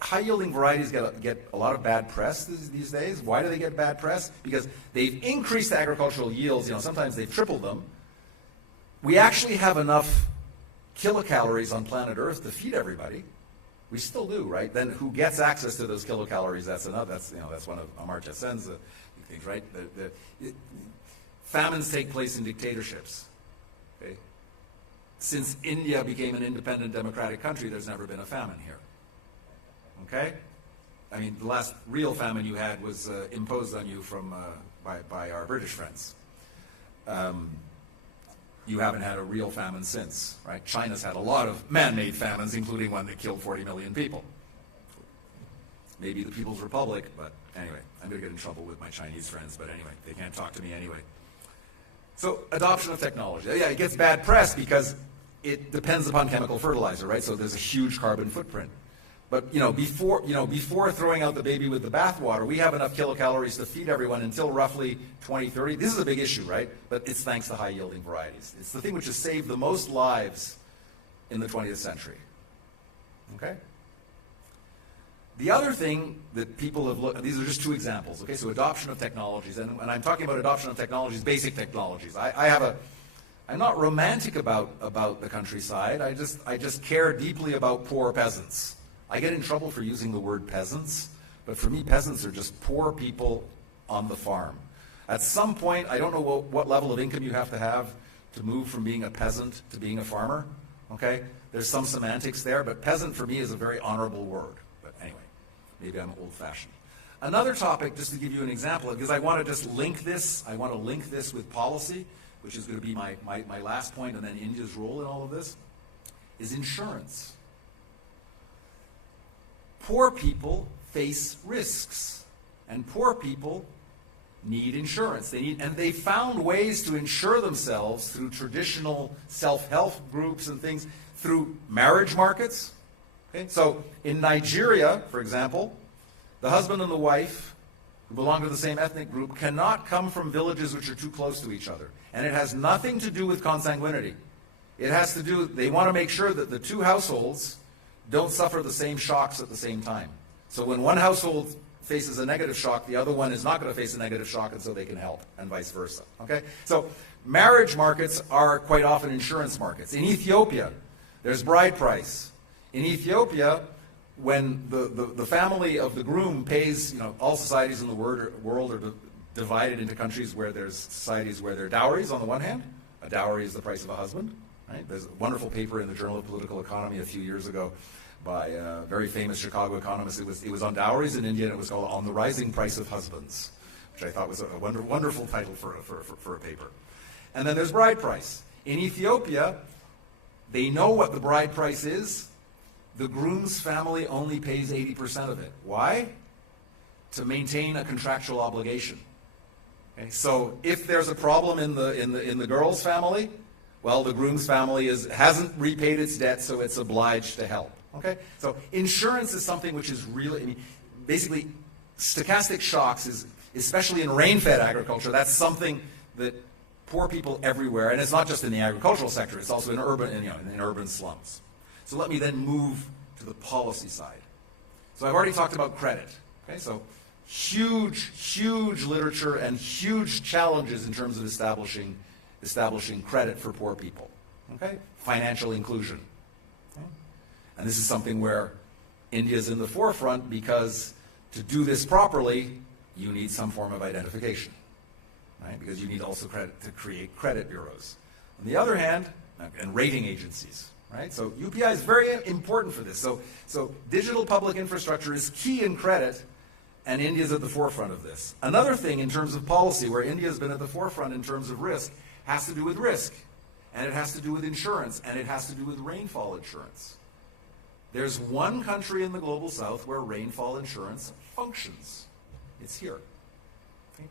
high-yielding varieties get a lot of bad press these days. Why do they get bad press? Because they've increased agricultural yields. Sometimes they've tripled them. We actually have enough kilocalories on planet Earth to feed everybody. We still do, right? Then who gets access to those kilocalories? That's another. That's one of Amartya Sen's things, right? Famines take place in dictatorships. Okay? Since India became an independent democratic country, there's never been a famine here. Okay? I mean, the last real famine you had was imposed on you by our British friends. You haven't had a real famine since, right? China's had a lot of man-made famines, including one that killed 40 million people. Maybe the People's Republic, but anyway, I'm going to get in trouble with my Chinese friends, but anyway, they can't talk to me anyway. So, adoption of technology. Yeah, it gets bad press because it depends upon chemical fertilizer, right? So there's a huge carbon footprint. But before throwing out the baby with the bathwater, we have enough kilocalories to feed everyone until roughly 2030. This is a big issue, right? But it's thanks to high-yielding varieties. It's the thing which has saved the most lives in the 20th century. Okay? The other thing that people have looked, these are just two examples, okay? So adoption of technologies, and when I'm talking about adoption of technologies, basic technologies. I'm not romantic about the countryside. I just care deeply about poor peasants. I get in trouble for using the word peasants, but for me, peasants are just poor people on the farm. At some point, I don't know what level of income you have to move from being a peasant to being a farmer, okay? There's some semantics there, but peasant for me is a very honorable word. But anyway, maybe I'm old-fashioned. Another topic, just to give you an example, because I want to just link this, with policy, which is going to be my last point, and then India's role in all of this, is insurance. Poor people face risks, and poor people need insurance. And they found ways to insure themselves through traditional self-help groups and things, through marriage markets. Okay? So in Nigeria, for example, the husband and the wife who belong to the same ethnic group cannot come from villages which are too close to each other. And it has nothing to do with consanguinity. It has to do, they want to make sure that the two households don't suffer the same shocks at the same time. So when one household faces a negative shock, the other one is not going to face a negative shock, and so they can help, and vice versa. Okay? So marriage markets are quite often insurance markets. In Ethiopia, there's bride price. In Ethiopia, when the family of the groom pays, all societies in the world are divided into countries where there's societies where there are dowries on the one hand. A dowry is the price of a husband. Right? There's a wonderful paper in the Journal of Political Economy a few years ago by a very famous Chicago economist. It was on dowries in India, and it was called On the Rising Price of Husbands, which I thought was a wonderful title for a paper. And then there's bride price. In Ethiopia, they know what the bride price is. The groom's family only pays 80% of it. Why? To maintain a contractual obligation. Okay? So if there's a problem in the girl's family, well, the groom's family hasn't repaid its debt, so it's obliged to help. Okay? So insurance is something which is really, basically, stochastic shocks is, especially in rain-fed agriculture, that's something that poor people everywhere, and it's not just in the agricultural sector, it's also in urban slums. So let me then move to the policy side. So I've already talked about credit. Okay? So huge literature and huge challenges in terms of establishing credit for poor people. Okay? Financial inclusion. Okay? And this is something where India is in the forefront, because to do this properly, you need some form of identification. Right? Because you need also credit to create credit bureaus. On the other hand, and rating agencies. Right? So UPI is very important for this. So digital public infrastructure is key in credit, and India is at the forefront of this. Another thing in terms of policy where India has been at the forefront in terms of risk has to do with risk, and it has to do with insurance, and it has to do with rainfall insurance. There's one country in the global south where rainfall insurance functions. It's here.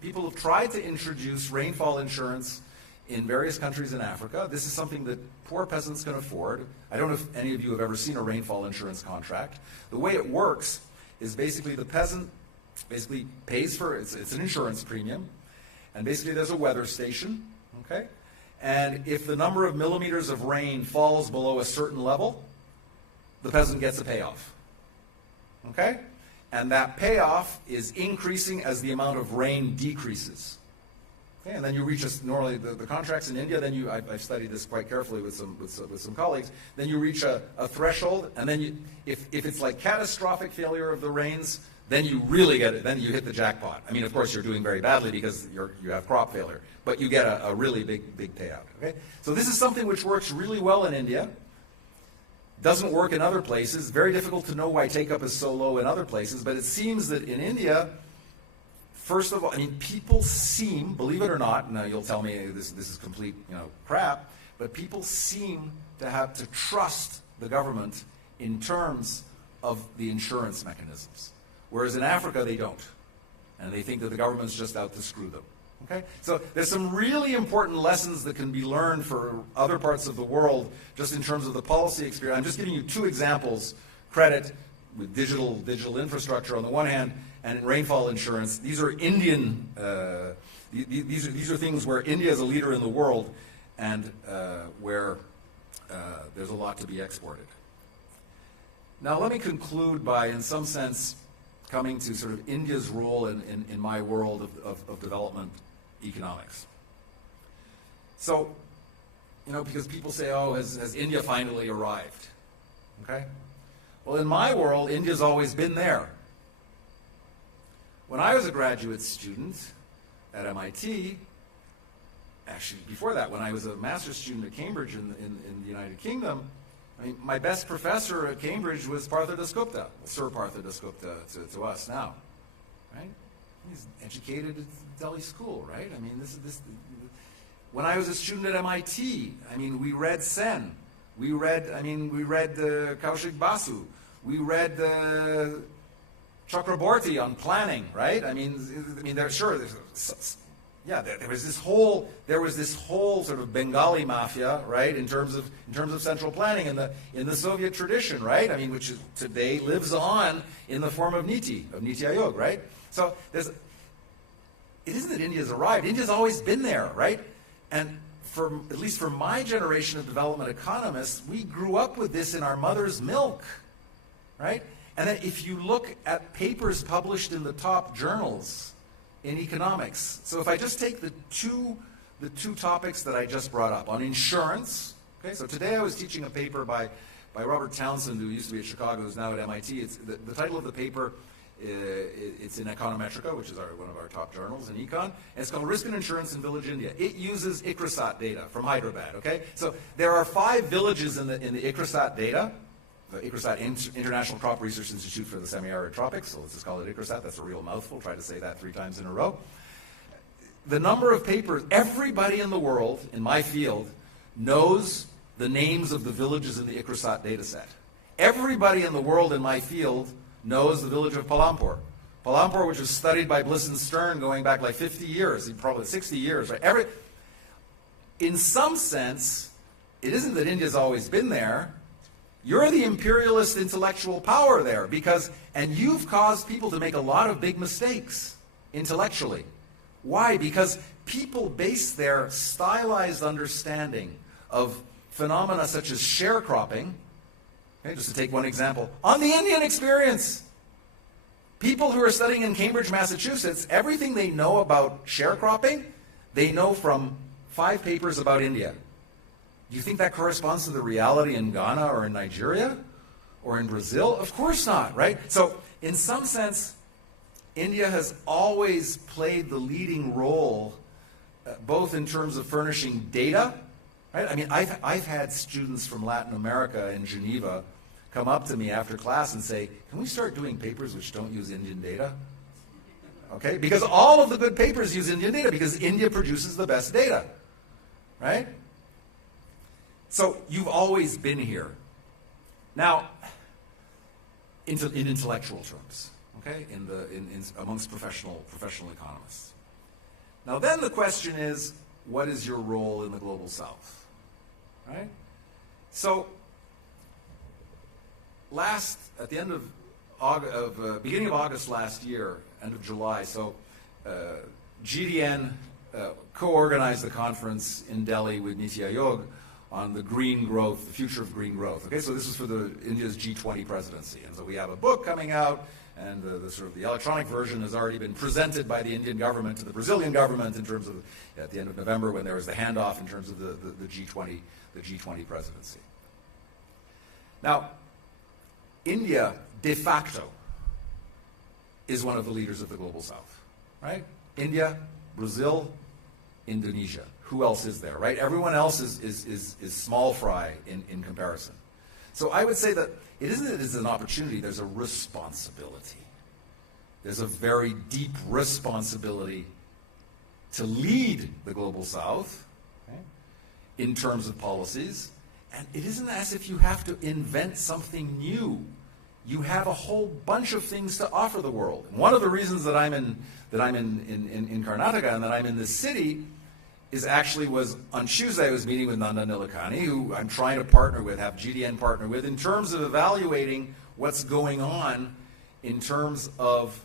People have tried to introduce rainfall insurance in various countries in Africa. This is something that poor peasants can afford. I don't know if any of you have ever seen a rainfall insurance contract. The way it works is basically the peasant basically pays for it. It's an insurance premium, and basically there's a weather station, okay? And if the number of millimeters of rain falls below a certain level, the peasant gets a payoff, okay? And that payoff is increasing as the amount of rain decreases. Okay, and then you reach normally the contracts in India. Then I've studied this quite carefully with some colleagues. Then you reach a threshold, and then if it's like catastrophic failure of the rains, then you really get it. Then you hit the jackpot. I mean, of course, you're doing very badly because you have crop failure, but you get a really big payout. Okay, so this is something which works really well in India. Doesn't work in other places. Very difficult to know why take-up is so low in other places, but it seems that in India, first of all, I mean, people seem, believe it or not, now you'll tell me this is complete, crap, but people seem to trust the government in terms of the insurance mechanisms. Whereas in Africa, they don't. And they think that the government's just out to screw them. Okay? So there's some really important lessons that can be learned for other parts of the world just in terms of the policy experience. I'm just giving you two examples. Credit with digital infrastructure on the one hand, and rainfall insurance. These are Indian, these are things where India is a leader in the world and where there's a lot to be exported. Now let me conclude by, in some sense, coming to sort of India's role in my world of development economics. So, because people say, oh, has India finally arrived? Okay? Well, in my world, India's always been there. When I was a graduate student at MIT, actually before that, when I was a master's student at Cambridge in the United Kingdom, I mean, my best professor at Cambridge was Partha Dasgupta, Sir Partha Dasgupta to us now, right? He's educated at Delhi School, right? I mean, this. When I was a student at MIT, I mean, we read Sen, we read Kaushik Basu, we read Chakraborty on planning, right? I mean, there was this whole sort of Bengali mafia, right? In terms of central planning in the Soviet tradition, right? I mean, which today lives on in the form of Niti Aayog, right? So it isn't that India's arrived. India's always been there, right? And at least for my generation of development economists, we grew up with this in our mother's milk, right? And then if you look at papers published in the top journals in economics, so if I just take the two topics that I just brought up on insurance, okay, so today I was teaching a paper by Robert Townsend, who used to be at Chicago, who's now at MIT. It's the title of the paper, it's in Econometrica, which is one of our top journals in econ, and it's called Risk and Insurance in Village India. It uses ICRISAT data from Hyderabad, okay? So there are 5 villages in the ICRISAT data, the ICRISAT International Crop Research Institute for the Semi-Arid Tropics, so let's just call it ICRISAT. That's a real mouthful. Try to say that 3 times in a row. The number of papers, everybody in the world, in my field, knows the names of the villages in the ICRISAT data set. Everybody in the world in my field knows the village of Palampur. Palampur, which was studied by Bliss and Stern going back like 50 years, probably 60 years, right? In some sense, it isn't that India's always been there. You're the imperialist intellectual power there and you've caused people to make a lot of big mistakes intellectually. Why? Because people base their stylized understanding of phenomena such as sharecropping, okay, just to take one example, on the Indian experience. People who are studying in Cambridge, Massachusetts, everything they know about sharecropping, they know from 5 papers about India. Do you think that corresponds to the reality in Ghana or in Nigeria or in Brazil? Of course not, right? So in some sense, India has always played the leading role, both in terms of furnishing data, right? I mean, I've had students from Latin America in Geneva come up to me after class and say, can we start doing papers which don't use Indian data? Okay, because all of the good papers use Indian data because India produces the best data, right? So you've always been here. Now, in intellectual terms, okay, amongst professional economists. Now then the question is, what is your role in the Global South? Right? So, at the end of beginning of August last year, end of July, so GDN co-organized the conference in Delhi with Niti Aayog on the green growth, the future of green growth. Okay, so this is for India's G20 presidency, and so we have a book coming out, and the electronic version has already been presented by the Indian government to the Brazilian government in terms of at the end of November when there was the handoff in terms of the G20 presidency. Now, India de facto is one of the leaders of the Global South, right? India, Brazil, Indonesia. Who else is there, right? Everyone else is small fry in comparison. So I would say that it isn't that it's an opportunity, there's a responsibility. There's a very deep responsibility to lead the Global South, okay, in terms of policies. And it isn't as if you have to invent something new. You have a whole bunch of things to offer the world. And one of the reasons that I'm in Karnataka and that I'm in this city was on Tuesday I was meeting with Nandan Nilekani, who I'm trying to partner with, have GDN partner with, in terms of evaluating what's going on in terms of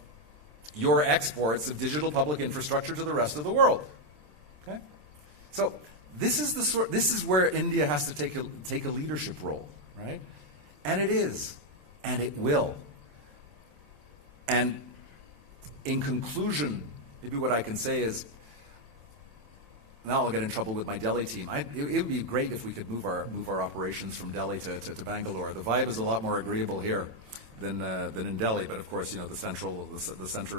your exports of digital public infrastructure to the rest of the world. Okay? So this is where India has to take a leadership role, right? And it is, and it will. And in conclusion, maybe what I can say is, now I'll get in trouble with my Delhi team. It would be great if we could move our operations from Delhi to Bangalore. The vibe is a lot more agreeable here than in Delhi, but of course, the center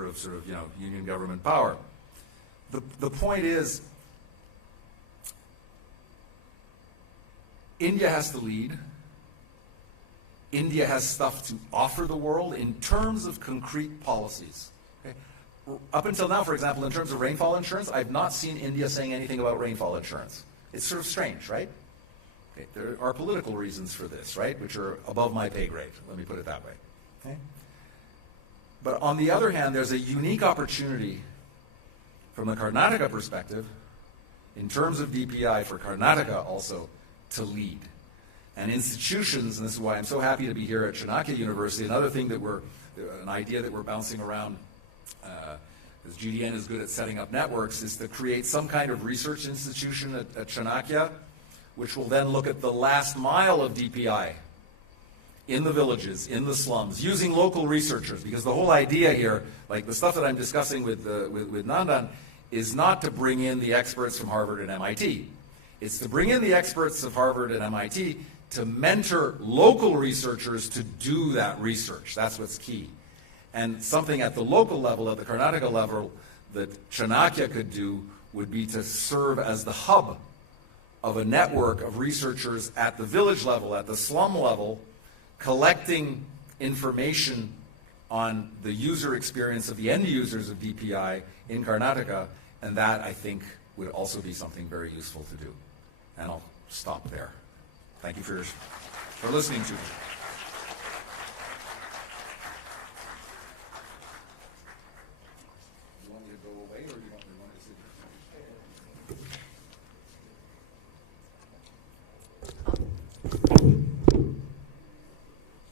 of sort of union government power. The point is, India has to lead. India has stuff to offer the world in terms of concrete policies. Okay? Up until now, for example, in terms of rainfall insurance, I've not seen India saying anything about rainfall insurance. It's sort of strange, right? Okay, there are political reasons for this, right, which are above my pay grade, let me put it that way. Okay? But on the other hand, there's a unique opportunity from the Karnataka perspective, in terms of DPI, for Karnataka also to lead. And institutions, and this is why I'm so happy to be here at Chanakya University, another thing an idea that we're bouncing around, because GDN is good at setting up networks, is to create some kind of research institution at Chanakya, which will then look at the last mile of DPI in the villages, in the slums, using local researchers, because the whole idea here, like the stuff that I'm discussing with Nandan, is not to bring in the experts from Harvard and MIT. It's to bring in the experts of Harvard and MIT to mentor local researchers to do that research. That's what's key. And something at the local level, at the Karnataka level, that Chanakya could do would be to serve as the hub of a network of researchers at the village level, at the slum level, collecting information on the user experience of the end users of DPI in Karnataka, and that, I think, would also be something very useful to do. And I'll stop there. Thank you for listening to me. You want me to go away, or do you want me to sit here?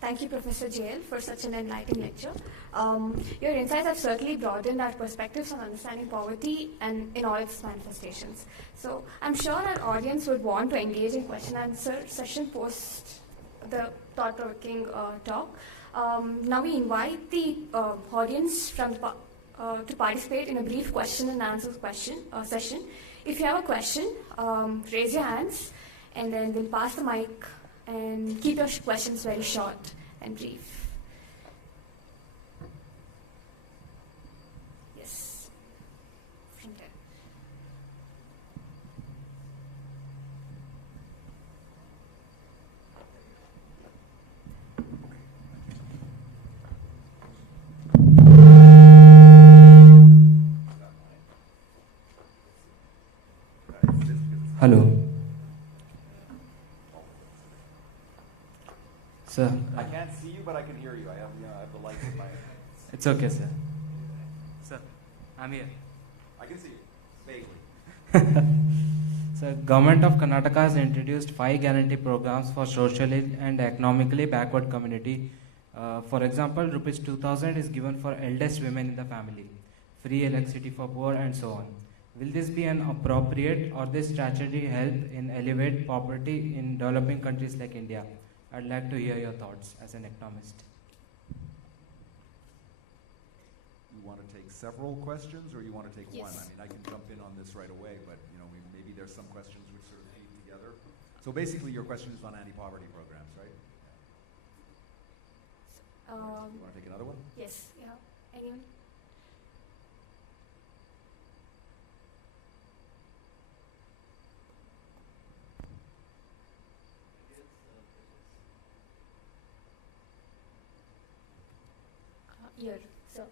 Thank you, Professor JL, for such an enlightening lecture. Your insights have certainly broadened our perspectives on understanding poverty and in all its manifestations. So I'm sure our audience would want to engage in question-answer session post the thought-provoking talk. Now we invite the audience to participate in a brief question and answer session. If you have a question, raise your hands, and then we'll pass the mic, and keep your questions very short and brief. Yes. From there. Hello. Sir. I can't see you, but I can hear you. I have the lights in my head. It's okay, sir. Sir, I'm here. I can see you. So, Government of Karnataka has introduced 5 guarantee programs for socially and economically backward community. For example, rupees 2000 is given for eldest women in the family, free electricity for poor, and so on. Will this be an appropriate or this strategy help in elevate poverty in developing countries like India? I'd like to hear your thoughts as an economist. You want to take several questions, or you want to take Yes. one? I mean, I can jump in on this right away, but maybe there's some questions which sort of feed together. So basically, your question is on anti-poverty programs, right? You want to take another one? Yes, yeah. Anyone? Here, sir.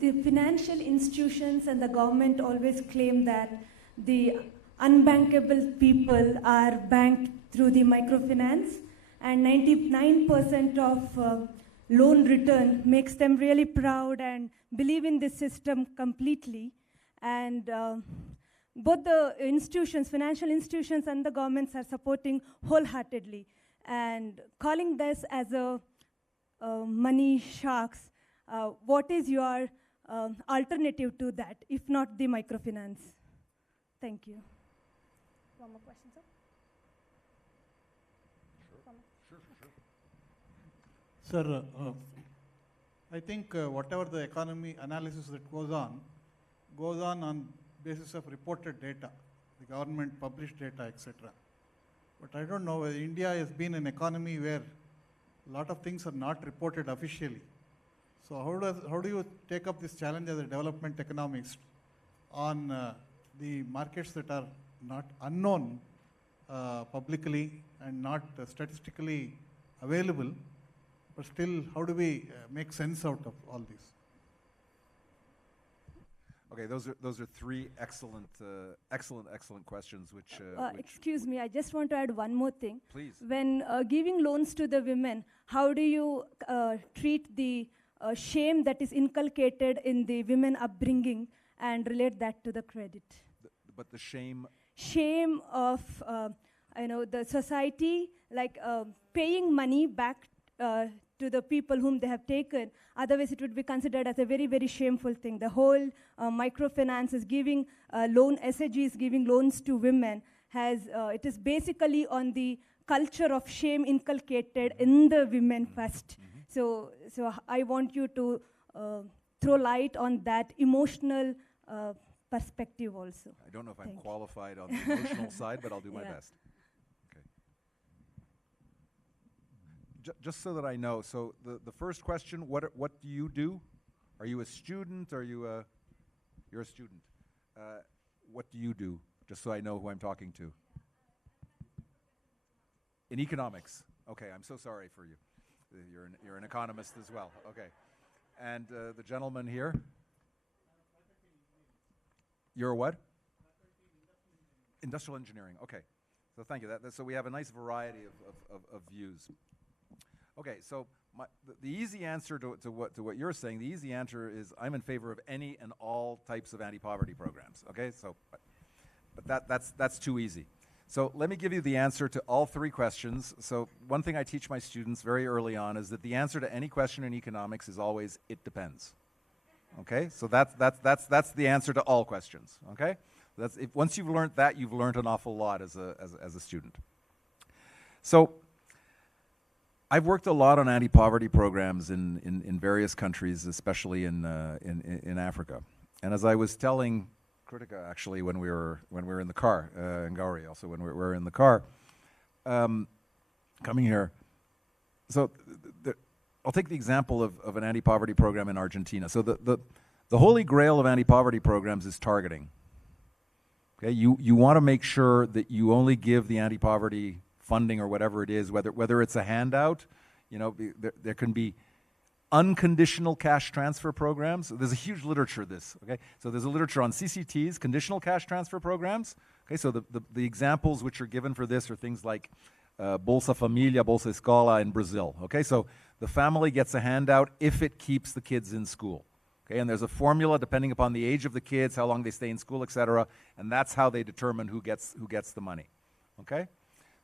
The financial institutions and the government always claim that the unbankable people are banked through the microfinance, and 99% of loan return makes them really proud and believe in this system completely. And both the institutions, financial institutions and the governments are supporting wholeheartedly and calling this as a money sharks. What is your alternative to that, if not the microfinance? Thank you. One more question, sir. Sir, I think whatever the economy analysis that goes on basis of reported data, the government published data, etc. But I don't know whether India has been an economy where a lot of things are not reported officially. So how do you take up this challenge as a development economist on the markets that are not unknown publicly and not statistically available, but still how do we make sense out of all this? Okay, those are three excellent questions. Which excuse me, I just want to add one more thing. Please. When giving loans to the women, how do you treat the shame that is inculcated in the women upbringing and relate that to the credit? But the shame of the society, like paying money back to the people whom they have taken. Otherwise, it would be considered as a very, very shameful thing. The whole microfinance is giving SAGs giving loans to women it is basically on the culture of shame inculcated in the women first. So I want you to throw light on that emotional perspective also. I don't know if I'm qualified on the emotional side, but I'll do my best. Okay. Just so that I know, so the first question, what do you do? Are you a student? You're a student. What do you do? Just so I know who I'm talking to. In economics. Okay, I'm so sorry for you. You're an economist as well. Okay. And the gentleman here? You're a what? Industrial engineering. Okay. So thank you. So we have a nice variety of views. Okay. So the easy answer to what you're saying, the easy answer is I'm in favor of any and all types of anti-poverty programs. Okay. So, but that's too easy. So let me give you the answer to all three questions. So one thing I teach my students very early on is that the answer to any question in economics is always it depends. Okay, so that's the answer to all questions. Okay, once you've learned that, you've learned an awful lot as a student. So I've worked a lot on anti-poverty programs in various countries, especially in Africa. And as I was telling Kritika actually when we were in the car, and Gauri also when we were in the car, coming here. So I'll take the example of an anti-poverty program in Argentina. So the holy grail of anti-poverty programs is targeting. Okay, you want to make sure that you only give the anti-poverty funding or whatever it is, whether it's a handout, there can be unconditional cash transfer programs. There's a huge literature this, okay? So there's a literature on CCTs, conditional cash transfer programs. Okay, so the examples which are given for this are things like Bolsa Familia, Bolsa Escola in Brazil. Okay, so the family gets a handout if it keeps the kids in school. Okay, and there's a formula depending upon the age of the kids, how long they stay in school, etc., and that's how they determine who gets the money. Okay?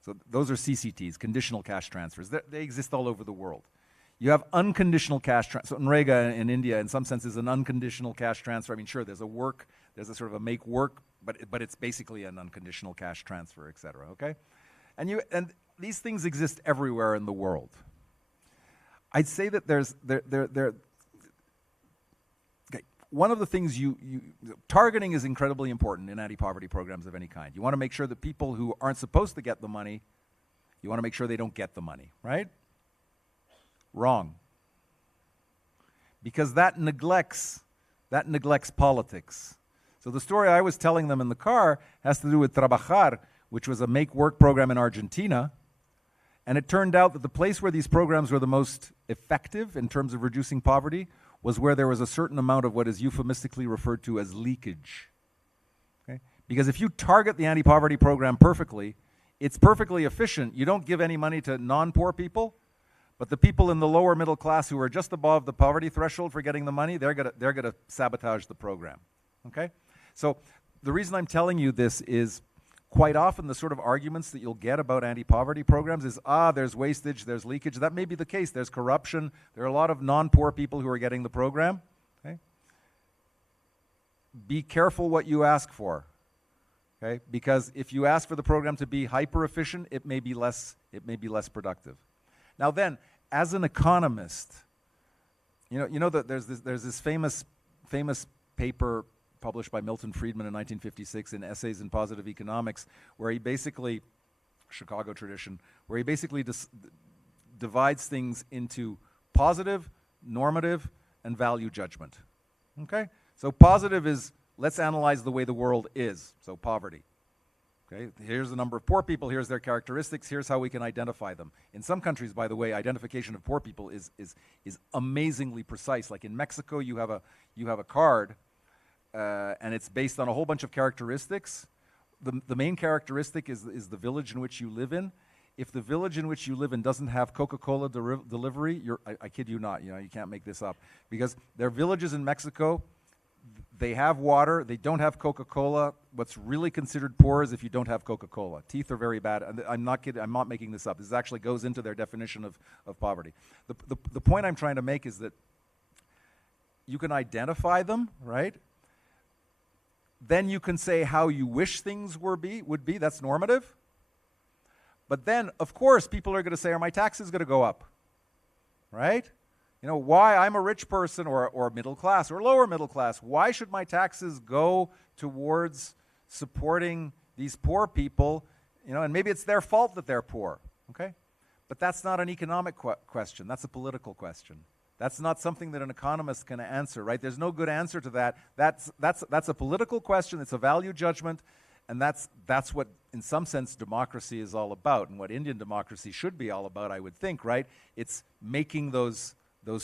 So those are CCTs, conditional cash transfers. They exist all over the world. You have unconditional cash transfer. So Nrega in India, in some sense, is an unconditional cash transfer. I mean, sure, there's a sort of a make work, but it's basically an unconditional cash transfer, etc. Okay? And these things exist everywhere in the world. I'd say that one of the things targeting is incredibly important in anti-poverty programs of any kind. You want to make sure that people who aren't supposed to get the money, you want to make sure they don't get the money, right? Wrong. Because that neglects politics. So the story I was telling them in the car has to do with Trabajar, which was a make-work program in Argentina. And it turned out that the place where these programs were the most effective in terms of reducing poverty was where there was a certain amount of what is euphemistically referred to as leakage. Okay? Because if you target the anti-poverty program perfectly, it's perfectly efficient. You don't give any money to non-poor people, but the people in the lower middle class who are just above the poverty threshold for getting the money, they're gonna sabotage the program. Okay? So the reason I'm telling you this is quite often the sort of arguments that you'll get about anti-poverty programs is, there's wastage, there's leakage. That may be the case. There's corruption. There are a lot of non-poor people who are getting the program. Okay? Be careful what you ask for. Okay? Because if you ask for the program to be hyper-efficient, it may be less productive. Now then, as an economist, you know that there's this famous paper published by Milton Friedman in 1956 in Essays in Positive Economics, where he basically, Chicago tradition, where he basically divides things into positive, normative, and value judgment. Okay? So positive is, let's analyze the way the world is, so poverty. Okay? Here's the number of poor people, here's their characteristics, here's how we can identify them. In some countries, by the way, identification of poor people is amazingly precise. Like in Mexico, you have a card, and it's based on a whole bunch of characteristics. The main characteristic is the village in which you live in. If the village in which you live in doesn't have Coca-Cola delivery, I kid you not, you can't make this up. Because there are villages in Mexico, they have water, they don't have Coca-Cola. What's really considered poor is if you don't have Coca-Cola. Teeth are very bad. I'm not kidding, I'm not making this up. This actually goes into their definition of poverty. The point I'm trying to make is that you can identify them, right? Then you can say how you wish things would be, that's normative. But then, of course, people are going to say, are my taxes going to go up? Right? Why I'm a rich person or middle class or lower middle class, why should my taxes go towards supporting these poor people? And maybe it's their fault that they're poor, okay? But that's not an economic question, that's a political question. That's not something that an economist can answer, right? There's no good answer to that. That's a political question, it's a value judgment, and that's what, in some sense, democracy is all about, and what Indian democracy should be all about, I would think, right? It's making those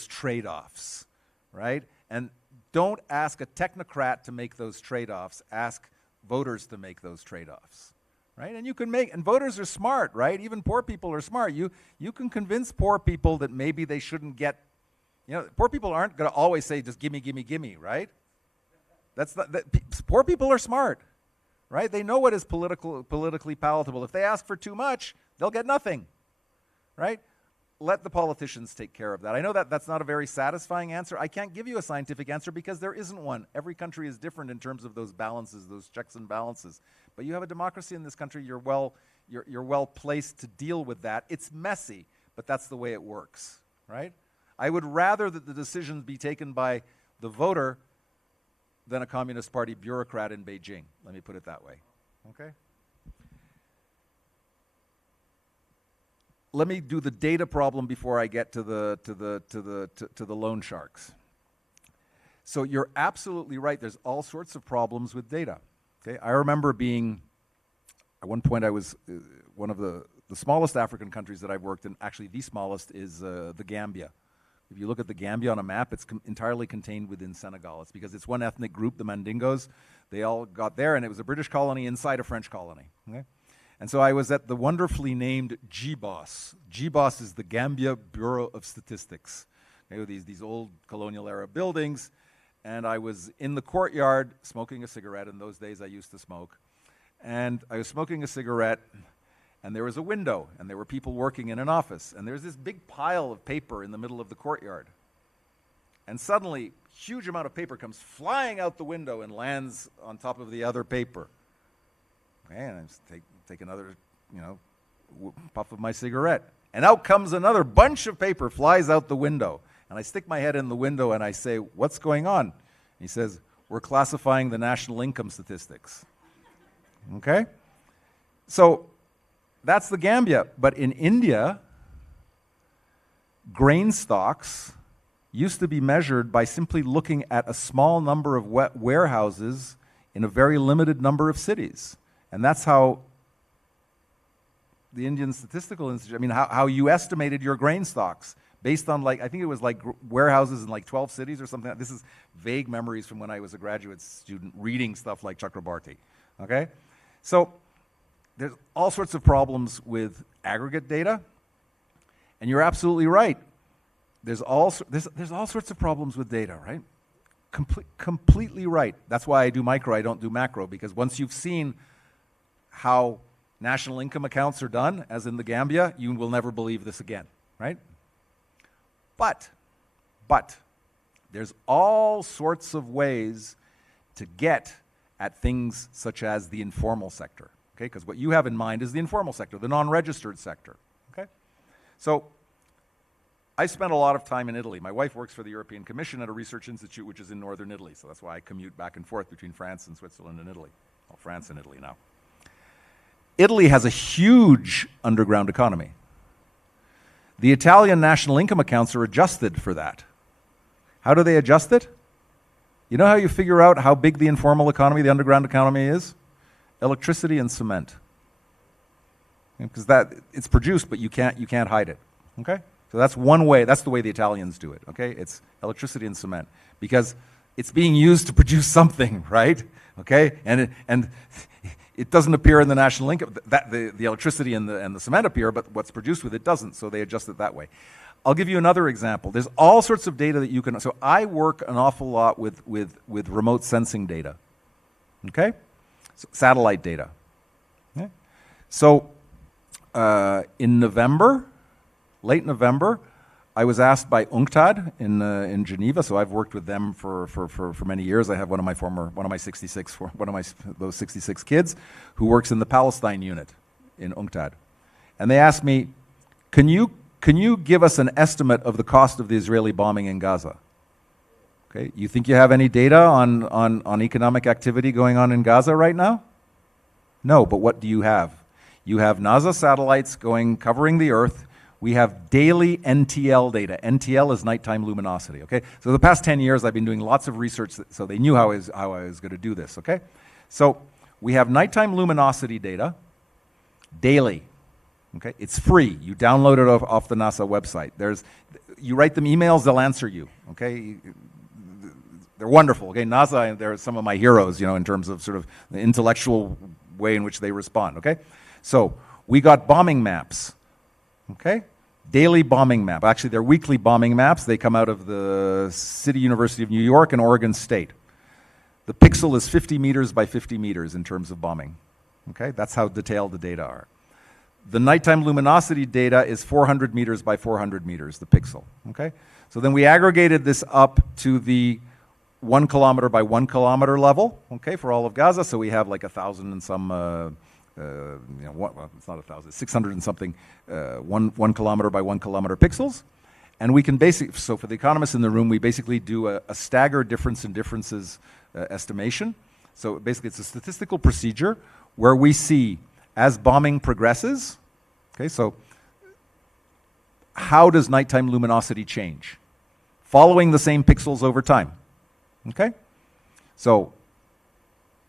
trade-offs, right? And don't ask a technocrat to make those trade-offs, ask voters to make those trade-offs, right? And you can and voters are smart, right? Even poor people are smart. You can convince poor people that maybe they shouldn't get, poor people aren't going to always say, just gimme, gimme, gimme, right? Poor people are smart, right? They know what is politically palatable. If they ask for too much, they'll get nothing, right? Let the politicians take care of that. I know that's not a very satisfying answer. I can't give you a scientific answer because there isn't one. Every country is different in terms of those balances, those checks and balances. But you have a democracy in this country, you're well placed to deal with that. It's messy, but that's the way it works, right? I would rather that the decisions be taken by the voter than a Communist Party bureaucrat in Beijing. Let me put it that way, okay? Let me do the data problem before I get to the loan sharks. So you're absolutely right. There's all sorts of problems with data. Okay, I remember at one point I was one of the smallest African countries that I've worked in. Actually, the smallest is the Gambia. If you look at the Gambia on a map, it's entirely contained within Senegal. It's because it's one ethnic group, the Mandingos. They all got there, and it was a British colony inside a French colony. Okay? And so I was at the wonderfully named GBOS. GBOS is the Gambia Bureau of Statistics. These old colonial era buildings. And I was in the courtyard smoking a cigarette. In those days I used to smoke. And I was smoking a cigarette, and there was a window, and there were people working in an office. And there's this big pile of paper in the middle of the courtyard. And suddenly, huge amount of paper comes flying out the window and lands on top of the other paper. Okay, and I just take another, puff of my cigarette. And out comes another bunch of paper, flies out the window. And I stick my head in the window and I say, "What's going on?" And he says, "We're classifying the national income statistics." Okay? So that's the Gambia. But in India, grain stocks used to be measured by simply looking at a small number of warehouses in a very limited number of cities. And that's how the Indian Statistical Institute, how you estimated your grain stocks based on I think it was warehouses in 12 cities or something. This is vague memories from when I was a graduate student reading stuff like Chakrabarti, okay? So there's all sorts of problems with aggregate data, and you're absolutely right. There's all sorts of problems with data, right? Completely right. That's why I do micro, I don't do macro, because once you've seen how national income accounts are done, as in the Gambia, you will never believe this again, right? But there's all sorts of ways to get at things such as the informal sector, okay? Because what you have in mind is the informal sector, the non-registered sector, okay? So I spent a lot of time in Italy. My wife works for the European Commission at a research institute which is in northern Italy, so that's why I commute back and forth between France and Switzerland and Italy. Well, France and Italy now. Italy has a huge underground economy. The Italian national income accounts are adjusted for that. How do they adjust it? You know how you figure out how big the informal economy, the underground economy is? Electricity and cement. Because it's produced, but you can't hide it. Okay? So that's one way, that's the way the Italians do it. Okay? It's electricity and cement. Because it's being used to produce something, right? Okay? And it doesn't appear in the national income. The electricity and the cement appear, but what's produced with it doesn't, so they adjust it that way. I'll give you another example. There's all sorts of data that you can, so I work an awful lot with remote sensing data, okay? So satellite data. Okay? So in November, late November, I was asked by UNCTAD in Geneva, so I've worked with them for many years. I have one of my 66 kids who works in the Palestine unit in UNCTAD. And they asked me, can you give us an estimate of the cost of the Israeli bombing in Gaza? Okay, you think you have any data on economic activity going on in Gaza right now? No, but what do you have? You have NASA satellites covering the Earth. We have daily NTL data. NTL is nighttime luminosity, okay? So the past 10 years I've been doing lots of research, so they knew how I was going to do this, okay? So we have nighttime luminosity data daily, okay? It's free. You download it off the NASA website. You write them emails, they'll answer you, okay? They're wonderful, okay? NASA, they're some of my heroes, in terms of sort of the intellectual way in which they respond, okay? So we got bombing maps, okay? Daily bombing map. Actually, they're weekly bombing maps. They come out of the City University of New York and Oregon State. The pixel is 50 meters by 50 meters in terms of bombing, okay? That's how detailed the data are. The nighttime luminosity data is 400 meters by 400 meters, the pixel, okay? So then we aggregated this up to the 1 kilometer by 1 kilometer level, okay, for all of Gaza. So we have like 1,000 and some, it's not 1,000, 600 and something, 1 kilometer by 1 kilometer pixels. And we can basically, so for the economists in the room, we basically do a staggered difference in differences estimation. So basically it's a statistical procedure where we see as bombing progresses, okay, so how does nighttime luminosity change? Following the same pixels over time, okay? So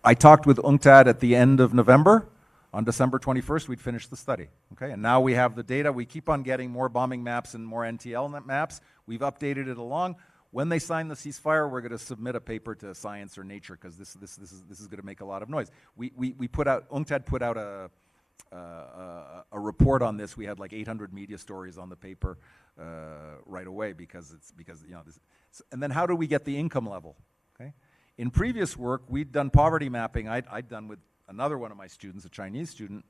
I talked with UNCTAD at the end of November. On December 21st, we'd finished the study, okay? And now we have the data. We keep on getting more bombing maps and more NTL maps. We've updated it along. When they sign the ceasefire, we're going to submit a paper to Science or Nature because this is going to make a lot of noise. UNCTAD put out a report on this, we had like 800 media stories on the paper right away because and then how do we get the income level? Okay, in previous work we'd done poverty mapping. I'd done with another one of my students, a Chinese student.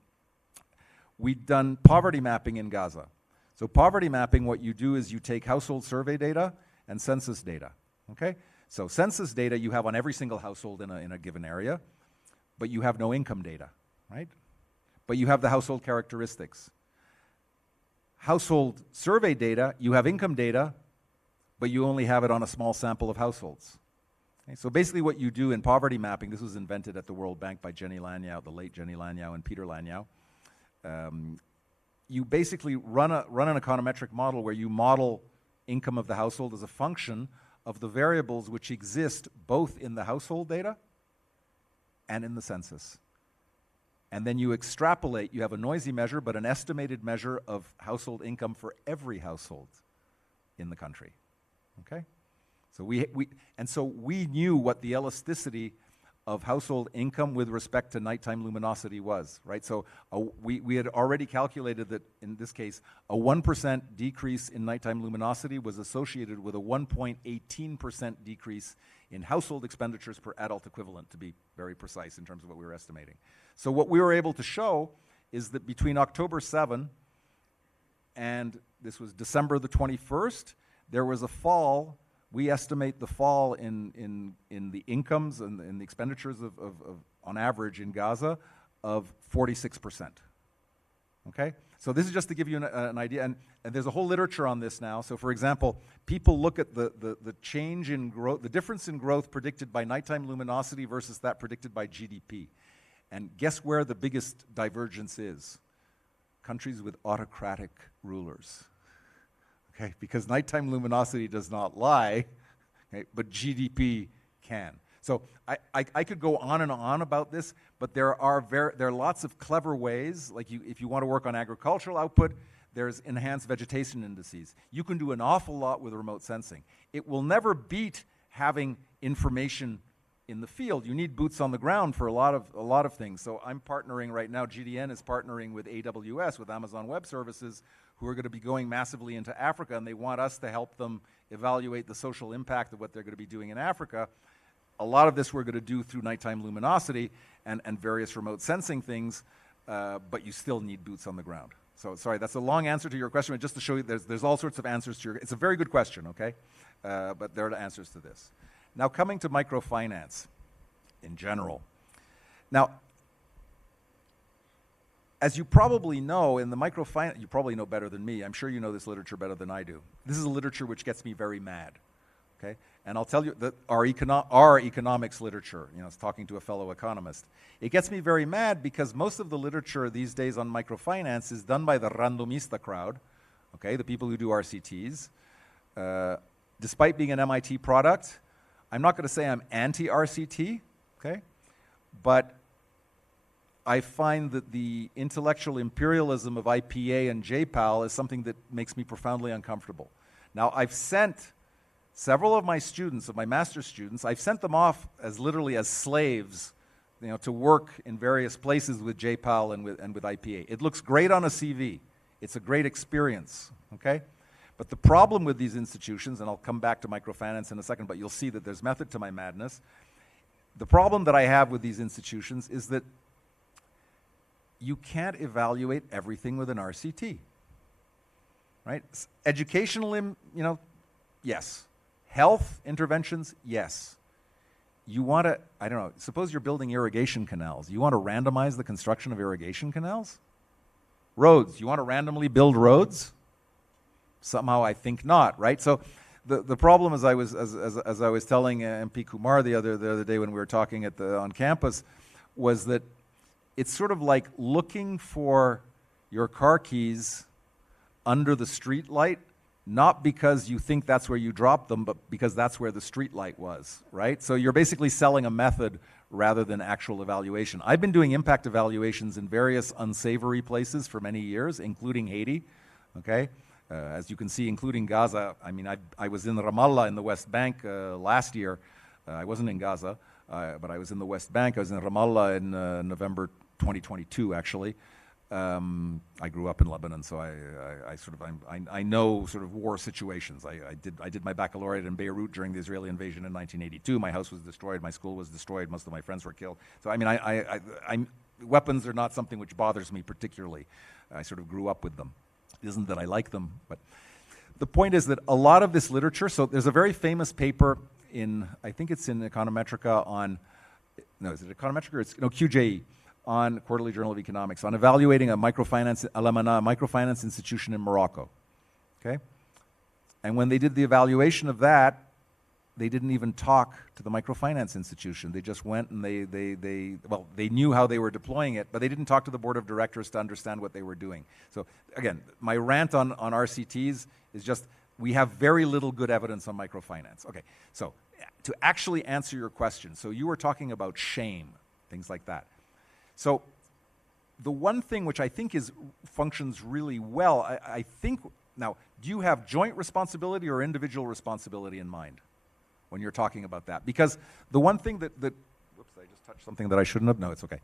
We'd done poverty mapping in Gaza. So poverty mapping, what you do is you take household survey data and census data. Okay, so census data you have on every single household in a given area, but you have no income data, right? But you have the household characteristics. Household survey data, you have income data, but you only have it on a small sample of households. Okay, so basically what you do in poverty mapping, this was invented at the World Bank by Jenny Lanyau, the late Jenny Lanyau and Peter Lanyau. You basically run an econometric model where you model income of the household as a function of the variables which exist both in the household data and in the census. And then you extrapolate, you have a noisy measure, but an estimated measure of household income for every household in the country, okay? So we knew what the elasticity of household income with respect to nighttime luminosity was, right? So we had already calculated that, in this case, a 1% decrease in nighttime luminosity was associated with a 1.18% decrease in household expenditures per adult equivalent, to be very precise in terms of what we were estimating. So what we were able to show is that between October 7 and this was December the 21st, there was a fall. We estimate the fall in the incomes and in the expenditures of on average in Gaza of 46%. Okay? So this is just to give you an idea, and there's a whole literature on this now. So for example, people look at the change in growth, the difference in growth predicted by nighttime luminosity versus that predicted by GDP. And guess where the biggest divergence is? Countries with autocratic rulers. Okay, because nighttime luminosity does not lie, okay, but GDP can. So I could go on and on about this, but there are lots of clever ways. Like if you want to work on agricultural output, there's enhanced vegetation indices. You can do an awful lot with remote sensing. It will never beat having information in the field. You need boots on the ground for a lot of things. So I'm partnering right now, GDN is partnering with AWS, with Amazon Web Services, who are going to be going massively into Africa, and they want us to help them evaluate the social impact of what they're going to be doing in Africa. A lot of this we're going to do through nighttime luminosity and various remote sensing things, but you still need boots on the ground. So sorry, that's a long answer to your question, but just to show you there's all sorts of answers to it's a very good question, okay? But there are answers to this. Now coming to microfinance in general. Now, as you probably know, in the microfinance, you probably know better than me. I'm sure you know this literature better than I do. This is a literature which gets me very mad, okay? And I'll tell you that our economics literature, you know, it's talking to a fellow economist. It gets me very mad because most of the literature these days on microfinance is done by the randomista crowd, okay, the people who do RCTs. Despite being an MIT product, I'm not going to say I'm anti-RCT, okay, but I find that the intellectual imperialism of IPA and JPAL is something that makes me profoundly uncomfortable. Now, I've sent several of my students, of my master's students, I've sent them off as literally as slaves, you know, to work in various places with JPAL and with IPA. It looks great on a CV. It's a great experience, okay? But the problem with these institutions, and I'll come back to microfinance in a second, but you'll see that there's method to my madness. The problem that I have with these institutions is that you can't evaluate everything with an RCT, right? Educational, you know, yes. Health interventions, yes. You want to, I don't know, suppose you're building irrigation canals. You want to randomize the construction of irrigation canals? Roads, you want to randomly build roads? Somehow I think not, right? So the problem, as I was telling MP Kumar the other day when we were talking on campus, was that it's sort of like looking for your car keys under the street light, not because you think that's where you dropped them, but because that's where the street light was, right? So you're basically selling a method rather than actual evaluation. I've been doing impact evaluations in various unsavory places for many years, including Haiti, okay? As you can see, including Gaza. I mean, I was in Ramallah in the West Bank last year. I wasn't in Gaza, but I was in the West Bank. I was in Ramallah in November 2022, actually. I grew up in Lebanon, so I know sort of war situations. I did my baccalaureate in Beirut during the Israeli invasion in 1982. My house was destroyed. My school was destroyed. Most of my friends were killed. So I mean, weapons are not something which bothers me particularly. I sort of grew up with them. It isn't that I like them, but the point is that a lot of this literature. So there's a very famous paper in, I think it's in Econometrica on, no, is it Econometrica? It's, no, QJE, on Quarterly Journal of Economics, on evaluating a microfinance institution in Morocco, okay? And when they did the evaluation of that, they didn't even talk to the microfinance institution. They just went and they knew how they were deploying it, but they didn't talk to the board of directors to understand what they were doing. So again, my rant on RCTs is just, we have very little good evidence on microfinance. Okay, so to actually answer your question, so you were talking about shame, things like that. So the one thing which I think functions really well, I think, now, do you have joint responsibility or individual responsibility in mind when you're talking about that? Because the one thing that whoops, I just touched something that I shouldn't have. No, it's okay.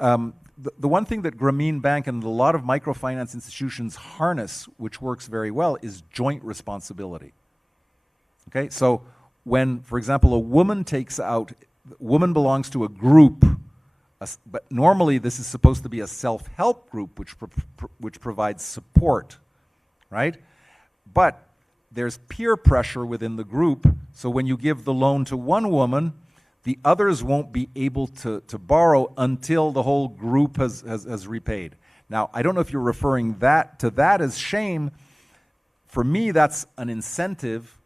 The one thing that Grameen Bank and a lot of microfinance institutions harness, which works very well, is joint responsibility. Okay, so when, for example, a woman woman belongs to a group, but normally this is supposed to be a self-help group which provides support, right? But there's peer pressure within the group, so when you give the loan to one woman, the others won't be able to borrow until the whole group has repaid. Now, I don't know if you're referring to that as shame. For me, that's an incentive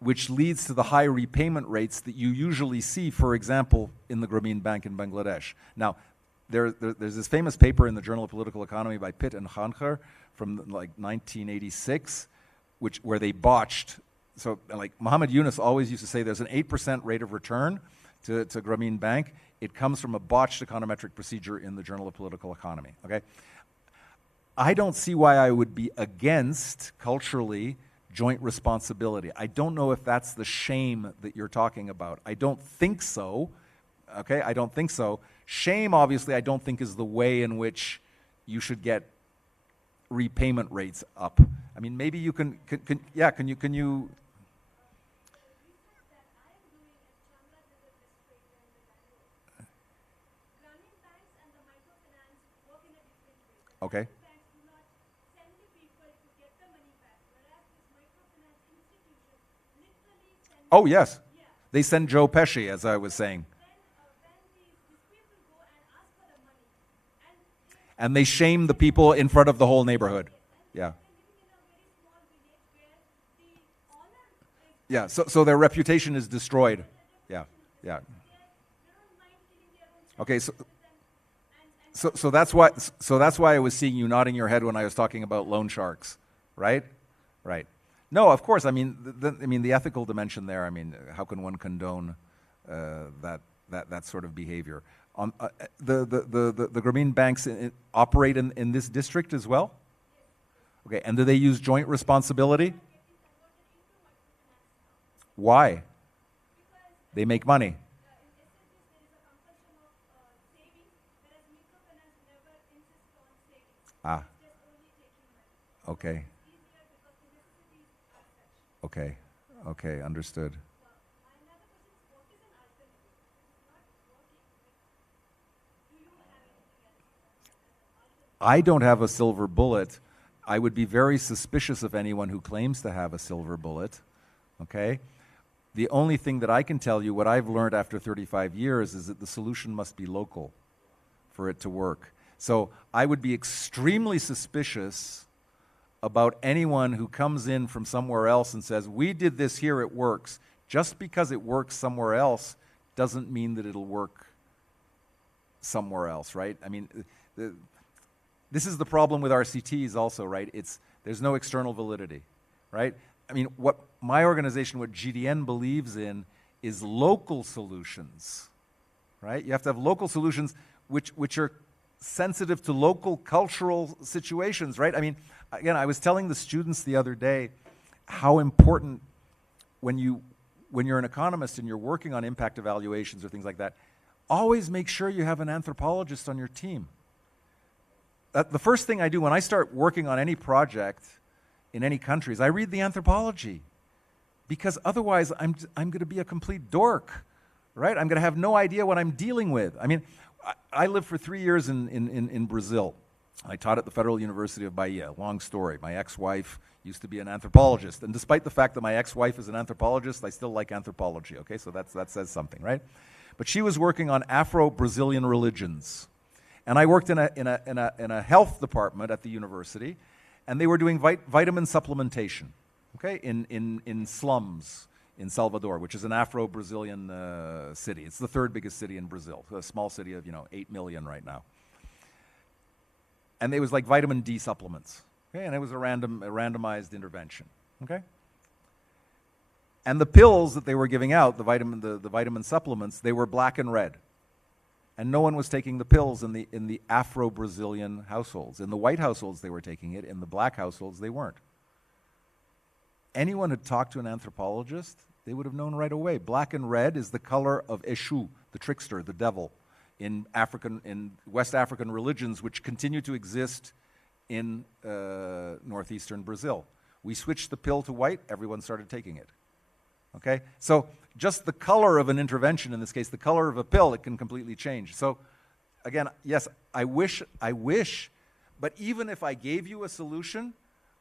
which leads to the high repayment rates that you usually see, for example, in the Grameen Bank in Bangladesh. Now, there's this famous paper in the Journal of Political Economy by Pitt and Khancher from like 1986, where they botched. So like Muhammad Yunus always used to say there's an 8% rate of return to Grameen Bank. It comes from a botched econometric procedure in the Journal of Political Economy, okay? I don't see why I would be against, culturally, joint responsibility. I don't know if that's the shame that you're talking about. I don't think so, okay? I don't think so. Shame, obviously, I don't think is the way in which you should get repayment rates up. I mean, maybe you can you okay. Oh, yes. They send Joe Pesci, as I was saying. And they shame the people in front of the whole neighborhood. Yeah. Yeah, so their reputation is destroyed. Yeah, yeah. Okay, so that's why I was seeing you nodding your head when I was talking about loan sharks, right? Right. No, of course. I mean, the ethical dimension there. I mean, how can one condone that sort of behavior? The Grameen banks operate in this district as well. Okay, and do they use joint responsibility? Why? They make money. Ah. Okay. Okay. Okay, understood. I don't have a silver bullet. I would be very suspicious of anyone who claims to have a silver bullet. Okay? The only thing that I can tell you, what I've learned after 35 years, is that the solution must be local for it to work. So I would be extremely suspicious about anyone who comes in from somewhere else and says, we did this here, it works. Just because it works somewhere else doesn't mean that it'll work somewhere else, right? I mean, this is the problem with RCTs also, right? There's no external validity, right? I mean, what my organization, what GDN believes in, is local solutions, right? You have to have local solutions which are sensitive to local cultural situations, right? I mean, again, I was telling the students the other day how important when you're an economist and you're working on impact evaluations or things like that, always make sure you have an anthropologist on your team. the first thing I do when I start working on any project in any country is I read the anthropology, because otherwise I'm going to be a complete dork, right? I'm going to have no idea what I'm dealing with. I mean, I lived for 3 years in Brazil. I taught at the Federal University of Bahia. Long story. My ex-wife used to be an anthropologist, and despite the fact that my ex-wife is an anthropologist, I still like anthropology, okay? So that says something, right? But she was working on Afro-Brazilian religions. And I worked in a health department at the university, and they were doing vitamin supplementation, okay, in slums in Salvador, which is an Afro-Brazilian city. It's the third biggest city in Brazil, a small city of 8 million right now. And it was like vitamin D supplements, okay, and it was a randomized intervention, okay. And the pills that they were giving out, the vitamin supplements, they were black and red. And no one was taking the pills in the Afro-Brazilian households. In the white households, they were taking it. In the black households, they weren't. Anyone who talked to an anthropologist, they would have known right away. Black and red is the color of Eshu, the trickster, the devil, in West African religions, which continue to exist in northeastern Brazil. We switched the pill to white, everyone started taking it. Okay? So just the color of an intervention, in this case, the color of a pill, it can completely change. So again, yes, I wish, but even if I gave you a solution,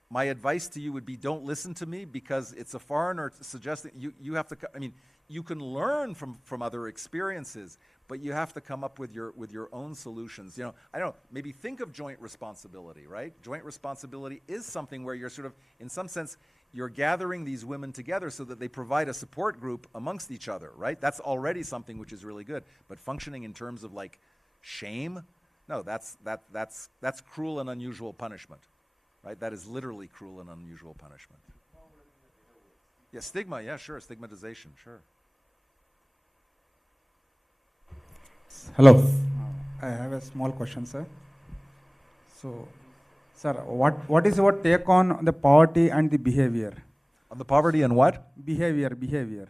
my advice to you would be don't listen to me, because it's a foreigner suggesting you have to, I mean, you can learn from other experiences, but you have to come up with your own solutions. I don't know, maybe think of joint responsibility, right? Joint responsibility is something where you're sort of, in some sense, you're gathering these women together so that they provide a support group amongst each other, right? That's already something which is really good. But functioning in terms of like shame, no, that's cruel and unusual punishment, right? That is literally cruel and unusual punishment. Yeah, stigma, yeah, sure, stigmatization, sure. Hello. I have a small question, sir. So, sir, what is your take on the poverty and the behavior? On the poverty and what? Behavior. Behavior.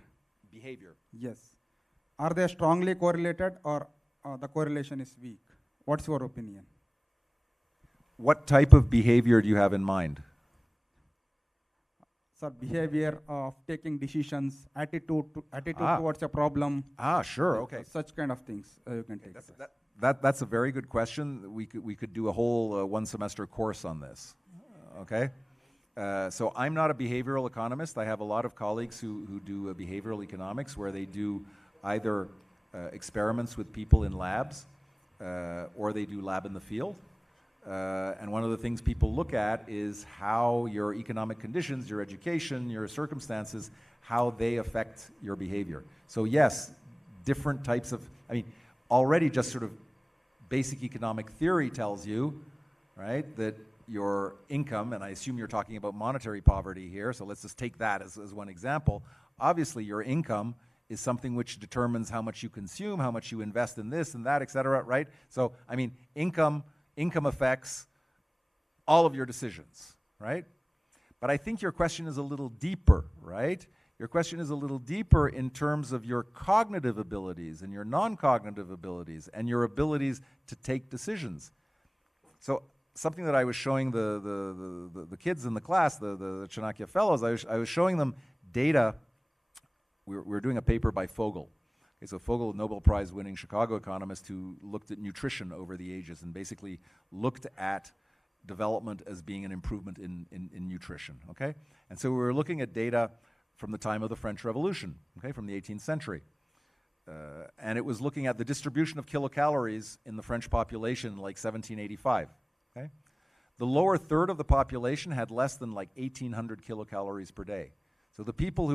Yes. Are they strongly correlated, or the correlation is weak? What's your opinion? What type of behavior do you have in mind? Sir, behavior of taking decisions, attitude towards a problem. Sure, okay. Such kind of things you can take. That's a very good question. We could do a whole one semester course on this, okay? So I'm not a behavioral economist. I have a lot of colleagues who do behavioral economics, where they do either experiments with people in labs, or they do lab in the field. And one of the things people look at is how your economic conditions, your education, your circumstances, how they affect your behavior. So yes, different types of, I mean, already just sort of basic economic theory tells you, right, that your income, and I assume you're talking about monetary poverty here, so let's just take that as one example. Obviously, your income is something which determines how much you consume, how much you invest in this and that, et cetera, right? So, I mean, income affects all of your decisions, right? But I think your question is a little deeper, right? Your question is a little deeper in terms of your cognitive abilities and your non-cognitive abilities and your abilities to take decisions. So something that I was showing the kids in the class, the Chanakya fellows, I was showing them data. We were doing a paper by Fogel. Okay, so Fogel, Nobel Prize winning Chicago economist who looked at nutrition over the ages and basically looked at development as being an improvement in nutrition, okay? And so we were looking at data from the time of the French Revolution, okay, from the 18th century. And it was looking at the distribution of kilocalories in the French population in like 1785, okay? The lower third of the population had less than like 1,800 kilocalories per day. So the people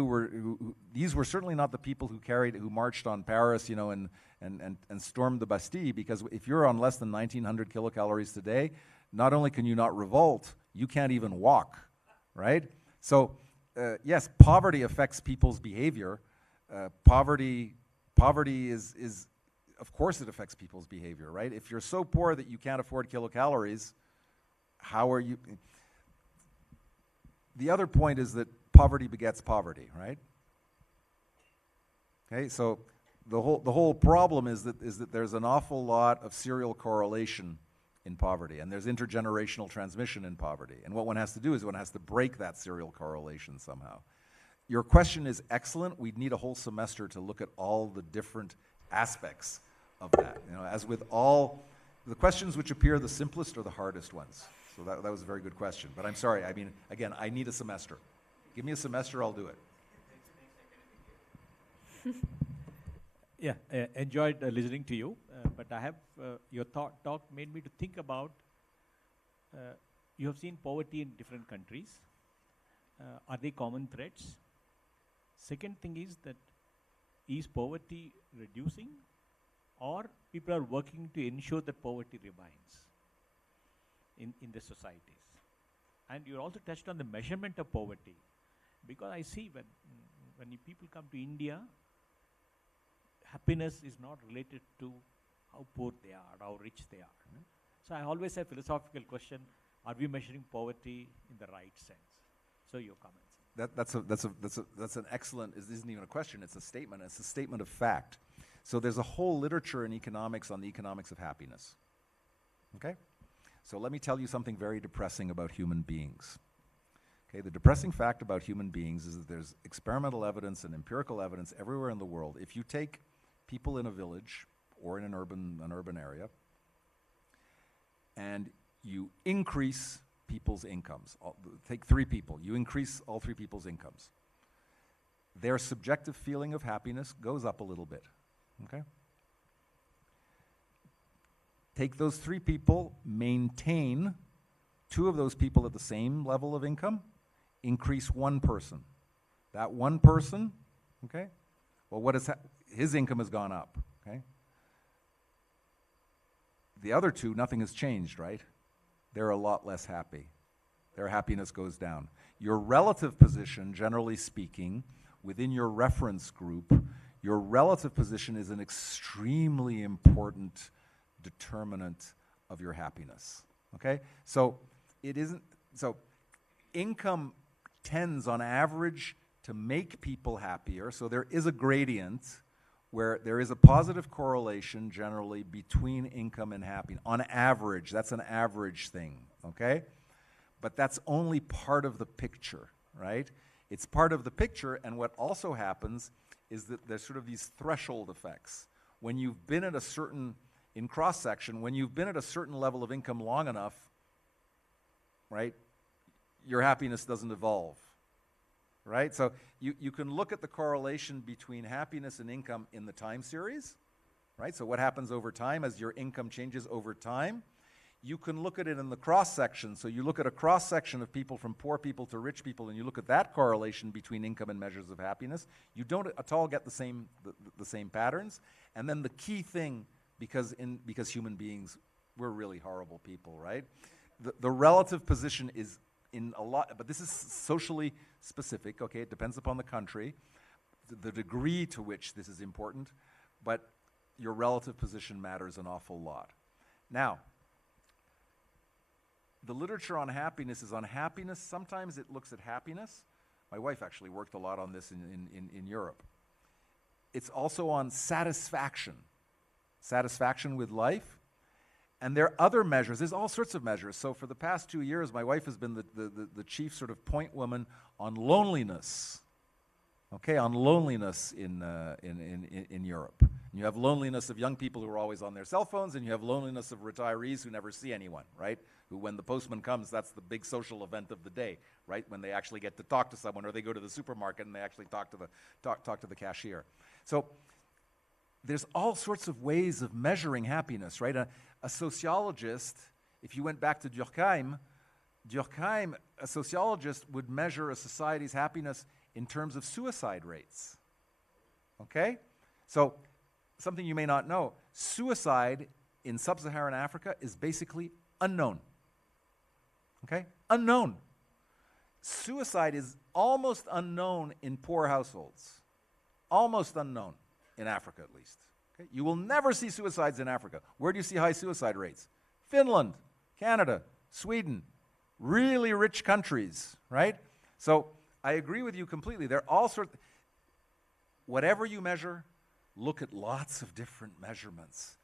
these were certainly not the people who marched on Paris, you know, and stormed the Bastille, because if you're on less than 1,900 kilocalories today, not only can you not revolt, you can't even walk, right? So yes, poverty affects people's behavior. Poverty is, of course it affects people's behavior, right? If you're so poor that you can't afford kilocalories, how are you? The other point is that poverty begets poverty, right? Okay, so the whole problem is that there's an awful lot of serial correlation in poverty, and there's intergenerational transmission in poverty. And what one has to do is one has to break that serial correlation somehow. Your question is excellent. We'd need a whole semester to look at all the different aspects of that. You know, as with all the questions which appear the simplest are the hardest ones. So that was a very good question. But I'm sorry, I mean, again, I need a semester. Give me a semester, I'll do it. Yeah, enjoyed listening to you, but I have, your talk made me to think about, you have seen poverty in different countries. Are they common threats? Second thing is poverty reducing, or people are working to ensure that poverty remains in the societies? And you also touched on the measurement of poverty, because I see when people come to India, happiness is not related to how poor they are, how rich they are. So I always have a philosophical question, are we measuring poverty in the right sense? So your comments. That's an excellent, it isn't even a question, it's a statement. It's a statement of fact. So there's a whole literature in economics on the economics of happiness. Okay? So let me tell you something very depressing about human beings. Okay, the depressing fact about human beings is that there's experimental evidence and empirical evidence everywhere in the world. If you take people in a village or in an urban area, and you increase people's incomes, take 3 people, you increase all 3 people's incomes, their subjective feeling of happiness goes up a little bit, okay? Take those 3 people, maintain 2 of those people at the same level of income, increase 1 person. That 1 person, okay, well, what is his income has gone up, okay? The other 2, nothing has changed, right? They're a lot less happy. Their happiness goes down. Your relative position, generally speaking, within your reference group, your relative position is an extremely important determinant of your happiness, okay? So it isn't, so income tends on average to make people happier, so there is a gradient where there is a positive correlation generally between income and happiness. On average, that's an average thing, okay? But that's only part of the picture, right? It's part of the picture, and what also happens is that there's sort of these threshold effects. When you've been at a certain, in cross-section, when you've been at a certain level of income long enough, right, your happiness doesn't evolve. Right? So you can look at the correlation between happiness and income in the time series, right? So what happens over time as your income changes over time. You can look at it in the cross-section. So you look at a cross-section of people from poor people to rich people, and you look at that correlation between income and measures of happiness. You don't at all get the same patterns. And then the key thing, because human beings, we're really horrible people, right? The relative position is in a lot, but this is socially specific, okay? It depends upon the country, the degree to which this is important, but your relative position matters an awful lot. Now, the literature on happiness is on happiness. Sometimes it looks at happiness. My wife actually worked a lot on this in Europe. It's also on satisfaction with life. And there are other measures. There's all sorts of measures. So for the past 2 years, my wife has been the chief sort of point woman on loneliness. Okay, on loneliness in Europe. And you have loneliness of young people who are always on their cell phones, and you have loneliness of retirees who never see anyone, right? Who, when the postman comes, that's the big social event of the day, right? When they actually get to talk to someone, or they go to the supermarket and they actually talk to the cashier. So there's all sorts of ways of measuring happiness, right? A sociologist, if you went back to Durkheim, a sociologist would measure a society's happiness in terms of suicide rates. Okay? So, something you may not know, suicide in sub-Saharan Africa is basically unknown. Okay? Unknown. Suicide is almost unknown in poor households. Almost unknown in Africa, at least. Okay? You will never see suicides in Africa. Where do you see high suicide rates? Finland, Canada, Sweden, really rich countries, right? So I agree with you completely. There are all sorts, whatever you measure, look at lots of different measurements.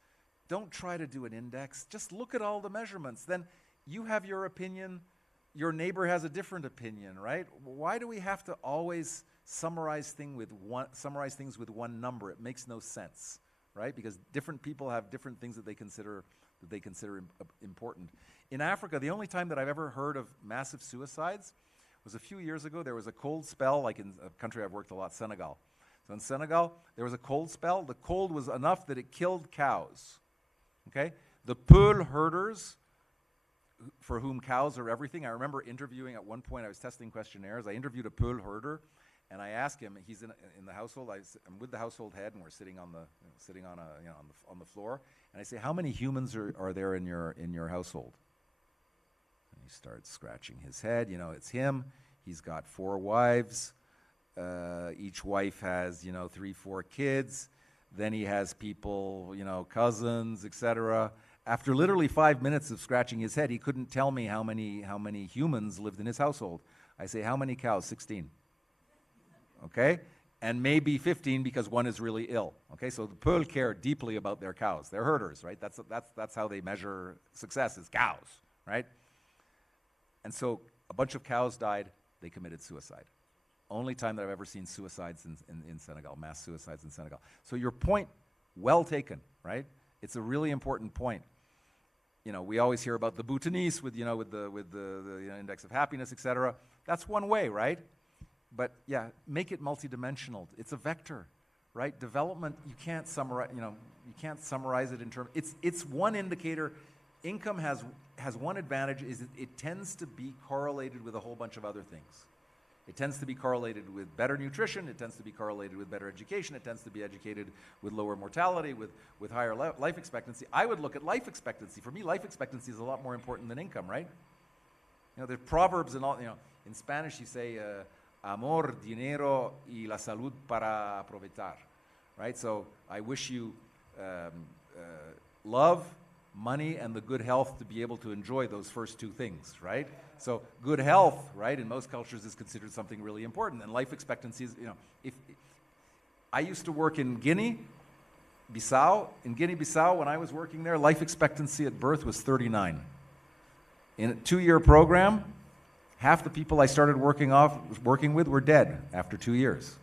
Don't try to do an index. Just look at all the measurements. Then you have your opinion, your neighbor has a different opinion, right? Why do we have to always summarize things with one number? It makes no sense, right? Because different people have different things that they consider important. In Africa, the only time that I've ever heard of massive suicides was a few years ago. There was a cold spell, like in a country I've worked a lot, Senegal. So in Senegal, there was a cold spell. The cold was enough that it killed cows, okay? The Peul herders, for whom cows are everything. I remember interviewing at one point, I was testing questionnaires. I interviewed a Peul herder, and I asked him, he's in the household, I'm with the household head, and we're sitting on the floor, and I say, how many humans are there in your household? And he starts scratching his head. It's him. He's got 4 wives. Each wife has, 3, 4 kids. Then he has people, cousins, etc. After literally 5 minutes of scratching his head, he couldn't tell me how many humans lived in his household. I say, how many cows? 16. Okay? And maybe 15 because one is really ill. Okay? So the Peul care deeply about their cows. They're herders, right? That's how they measure success, is cows, right? And so a bunch of cows died. They committed suicide. Only time that I've ever seen suicides in Senegal, mass suicides in Senegal. So your point, well taken, right? It's a really important point. We always hear about the Bhutanese with the index of happiness, et cetera. That's one way, right? But yeah, make it multidimensional. It's a vector, right? Development, you can't summarize, you can't summarize it in terms, it's one indicator. Income has one advantage, is it tends to be correlated with a whole bunch of other things. It tends to be correlated with better nutrition, it tends to be correlated with better education, it tends to be educated with lower mortality, with higher life expectancy. I would look at life expectancy. For me, life expectancy is a lot more important than income, right? There's proverbs and all, in Spanish you say, amor, dinero y la salud para aprovechar, right? So I wish you love, money, and the good health to be able to enjoy those first 2 things, right? So good health, right, in most cultures is considered something really important, and life expectancy is, if I used to work in Guinea-Bissau. In Guinea-Bissau, when I was working there, life expectancy at birth was 39. In a 2-year program, half the people I started working with were dead after 2 years,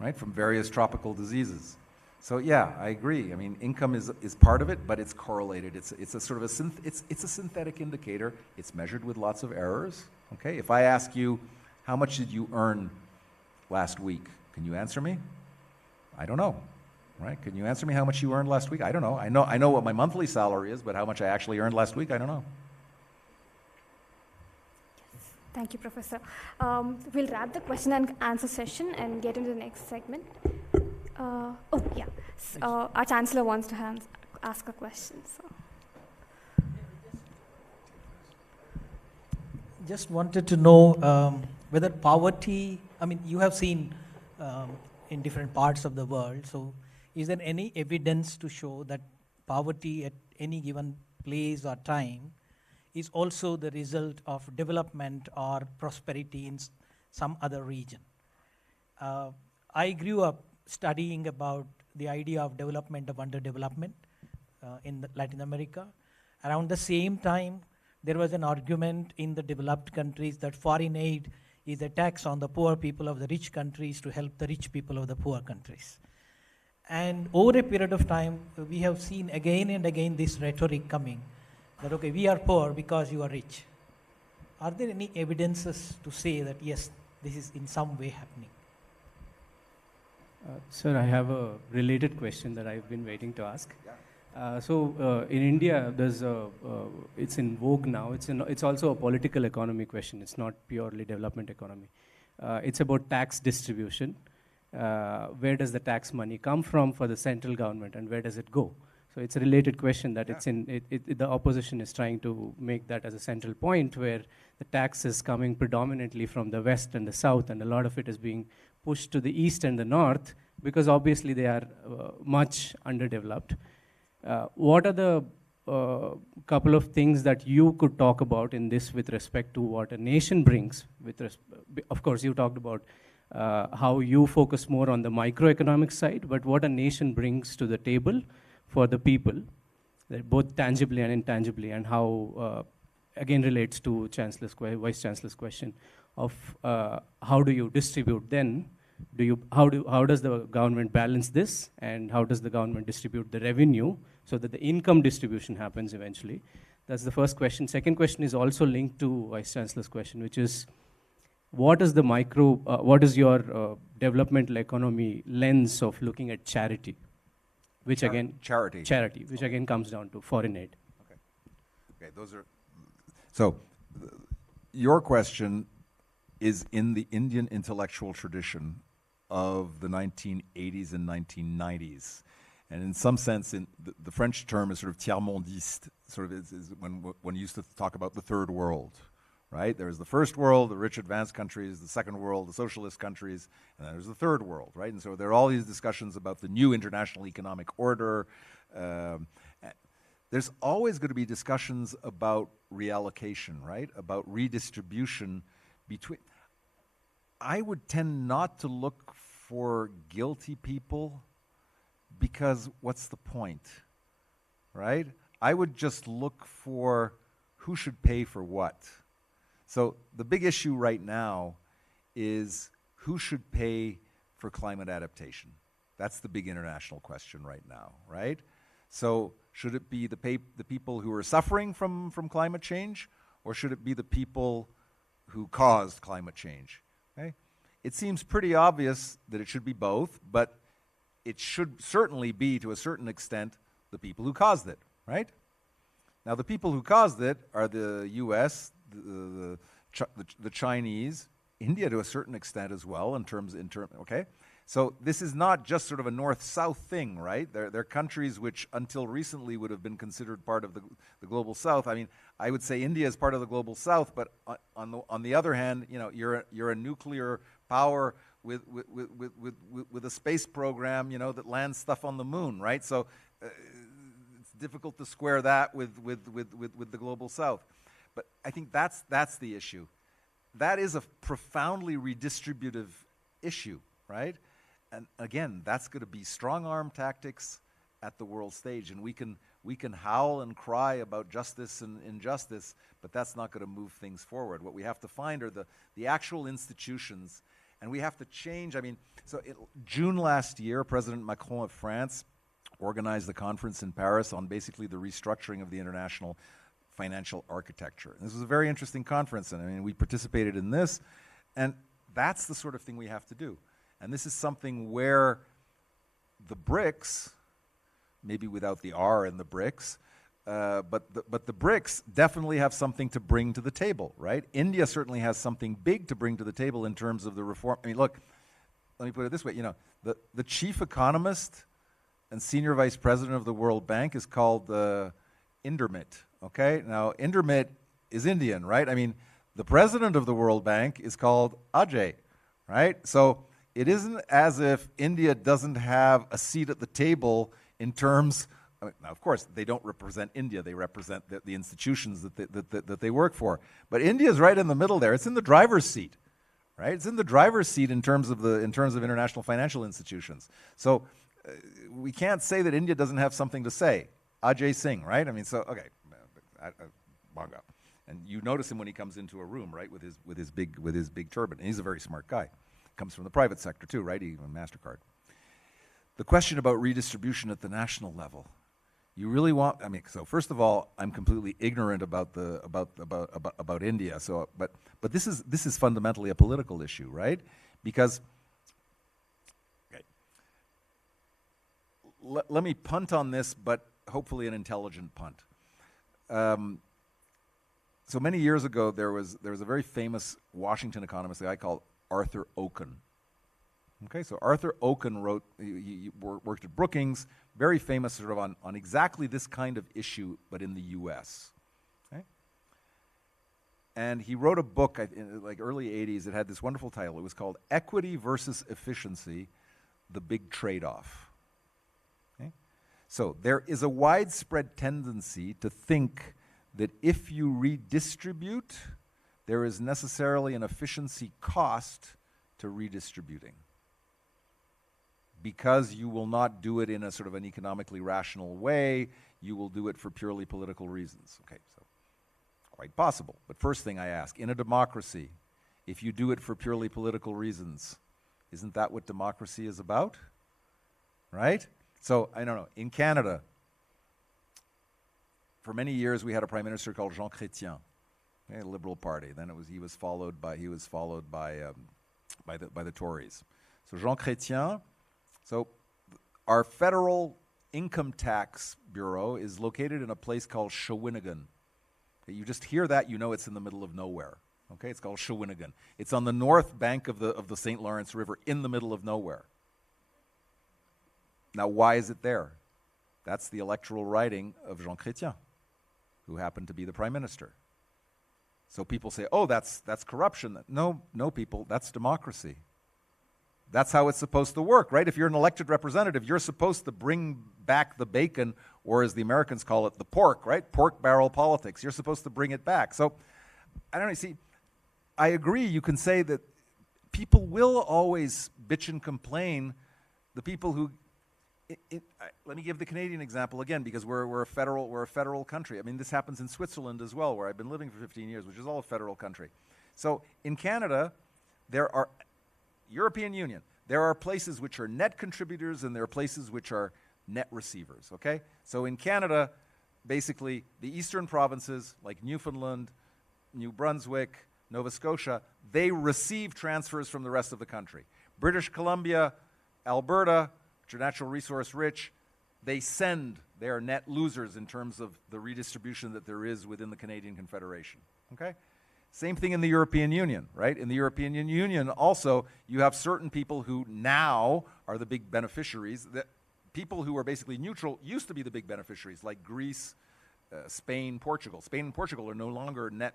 right, from various tropical diseases. So yeah, I agree. I mean, income is part of it, but it's correlated. It's a sort of it's a synthetic indicator. It's measured with lots of errors. Okay, if I ask you, how much did you earn last week? Can you answer me? I don't know. Right? Can you answer me how much you earned last week? I don't know. I know what my monthly salary is, but how much I actually earned last week, I don't know. Thank you, Professor. We'll wrap the question and answer session and get into the next segment. Our Chancellor wants to ask a question. So. Just wanted to know whether poverty, you have seen in different parts of the world, so is there any evidence to show that poverty at any given place or time is also the result of development or prosperity in some other region? I grew up studying about the idea of development of underdevelopment in Latin America. Around the same time, there was an argument in the developed countries that foreign aid is a tax on the poor people of the rich countries to help the rich people of the poor countries. And over a period of time, we have seen again and again this rhetoric coming, that okay, we are poor because you are rich. Are there any evidences to say that yes, this is in some way happening? Sir, I have a related question that I've been waiting to ask. In India, it's in vogue now. It's also a political economy question. It's not purely development economy. It's about tax distribution. Where does the tax money come from for the central government, and where does it go? So it's a related question that the opposition is trying to make that as a central point, where the tax is coming predominantly from the west and the south, and a lot of it is being pushed to the east and the north, because obviously they are much underdeveloped. What are the couple of things that you could talk about in this with respect to what a nation brings? Of course, you talked about how you focus more on the microeconomic side, but what a nation brings to the table for the people, both tangibly and intangibly, and how, again, relates to Vice Chancellor's question of how do you distribute then? How does the government balance this, and how does the government distribute the revenue so that the income distribution happens eventually? That's the first question. Second question is also linked to Vice Chancellor's question, which is, what is your developmental economy lens of looking at charity? Which charity, which again comes down to foreign aid. Okay, those are, so your question is in the Indian intellectual tradition of the 1980s and 1990s. And in some sense, the French term is sort of tiers-mondiste, sort of is when you used to talk about the third world, right? There's the first world, the rich advanced countries, the second world, the socialist countries, and then there's the third world, right? And so there are all these discussions about the new international economic order. There's always going to be discussions about reallocation, right? About redistribution between. I would tend not to look for guilty people, because what's the point, right? I would just look for who should pay for what. So the big issue right now is who should pay for climate adaptation. That's the big international question right now, right? So should it be the people who are suffering from climate change, or should it be the people who caused climate change? Okay? It seems pretty obvious that it should be both, but it should certainly be, to a certain extent, the people who caused it, right? Now, the people who caused it are the US, the Chinese, India to a certain extent as well, okay? So this is not just sort of a north-south thing, right? They're countries which until recently would have been considered part of the global south. I mean, I would say India is part of the global south, but on the other hand, you know, you're a nuclear power with a space program, you know, that lands stuff on the moon, right? So it's difficult to square that with the global south. But I think that's the issue. That is a profoundly redistributive issue, right? And again, that's going to be strong-arm tactics at the world stage, and we can howl and cry about justice and injustice, but that's not going to move things forward. What we have to find are the actual institutions, and we have to change. I mean, so June last year, President Macron of France organized a conference in Paris on basically the restructuring of the international financial architecture. And this was a very interesting conference, and I mean, we participated in this, and that's the sort of thing we have to do. And this is something where the BRICS, maybe without the R in the BRICS, but the BRICS definitely have something to bring to the table, right? India certainly has something big to bring to the table in terms of the reform. I mean, look, let me put it this way, you know, the chief economist and senior vice president of the World Bank is called Indermit, okay? Now, Indermit is Indian, right? I mean, the president of the World Bank is called Ajay, right? So it isn't as if India doesn't have a seat at the table in terms, I mean, now of course they don't represent India, they represent the institutions that they work for. But India's right in the middle there. It's in the driver's seat, right? It's in the driver's seat in terms of international financial institutions. So we can't say that India doesn't have something to say. Ajay Singh, right? I mean, so okay, Bongo. And you notice him when he comes into a room, right, with his big turban. And he's a very smart guy. Comes from the private sector too, right? Even MasterCard. The question about redistribution at the national level, you really want? I mean, so first of all, I'm completely ignorant about India. So, but this is fundamentally a political issue, right? Because, okay, let me punt on this, but hopefully an intelligent punt. So many years ago, there was a very famous Washington economist, a guy called Arthur Oaken. Okay, so Arthur Oaken wrote, he worked at Brookings, very famous sort of on exactly this kind of issue, but in the US. Okay? And he wrote a book in like early 80s. It had this wonderful title. It was called Equity versus Efficiency, the Big Trade-Off. Okay? So there is a widespread tendency to think that if you redistribute, there is necessarily an efficiency cost to redistributing. because you will not do it in a sort of an economically rational way, you will do it for purely political reasons. Okay, so quite possible. But first thing I ask, in a democracy, if you do it for purely political reasons, isn't that what democracy is about? Right? So, I don't know, in Canada, for many years we had a prime minister called Jean Chrétien, okay, a Liberal Party. Then he was followed by the Tories. So Jean Chrétien, so our federal income tax bureau is located in a place called Shawinigan. Okay, you just hear that, you know it's in the middle of nowhere. Okay, it's called Shawinigan. It's on the north bank of the St. Lawrence River, in the middle of nowhere. Now, why is it there? That's the electoral riding of Jean Chrétien, who happened to be the prime minister. So people say, oh, that's corruption. No, people, that's democracy. That's how it's supposed to work, right? If you're an elected representative, you're supposed to bring back the bacon, or as the Americans call it, the pork, right? Pork barrel politics. You're supposed to bring it back. So, I don't know, see, I agree, you can say that people will always bitch and complain, the people who, let me give the Canadian example again, because we're a federal country. I mean, this happens in Switzerland as well, where I've been living for 15 years, which is all a federal country. So in Canada, there are, European Union, there are places which are net contributors and there are places which are net receivers, okay? So in Canada, basically, the eastern provinces, like Newfoundland, New Brunswick, Nova Scotia, they receive transfers from the rest of the country. British Columbia, Alberta, which are natural resource rich, they send their net losers in terms of the redistribution that there is within the Canadian Confederation, okay? Same thing in the European Union, right? In the European Union also, you have certain people who now are the big beneficiaries. That people who are basically neutral used to be the big beneficiaries, like Greece, Spain, Portugal. Spain and Portugal are no longer net,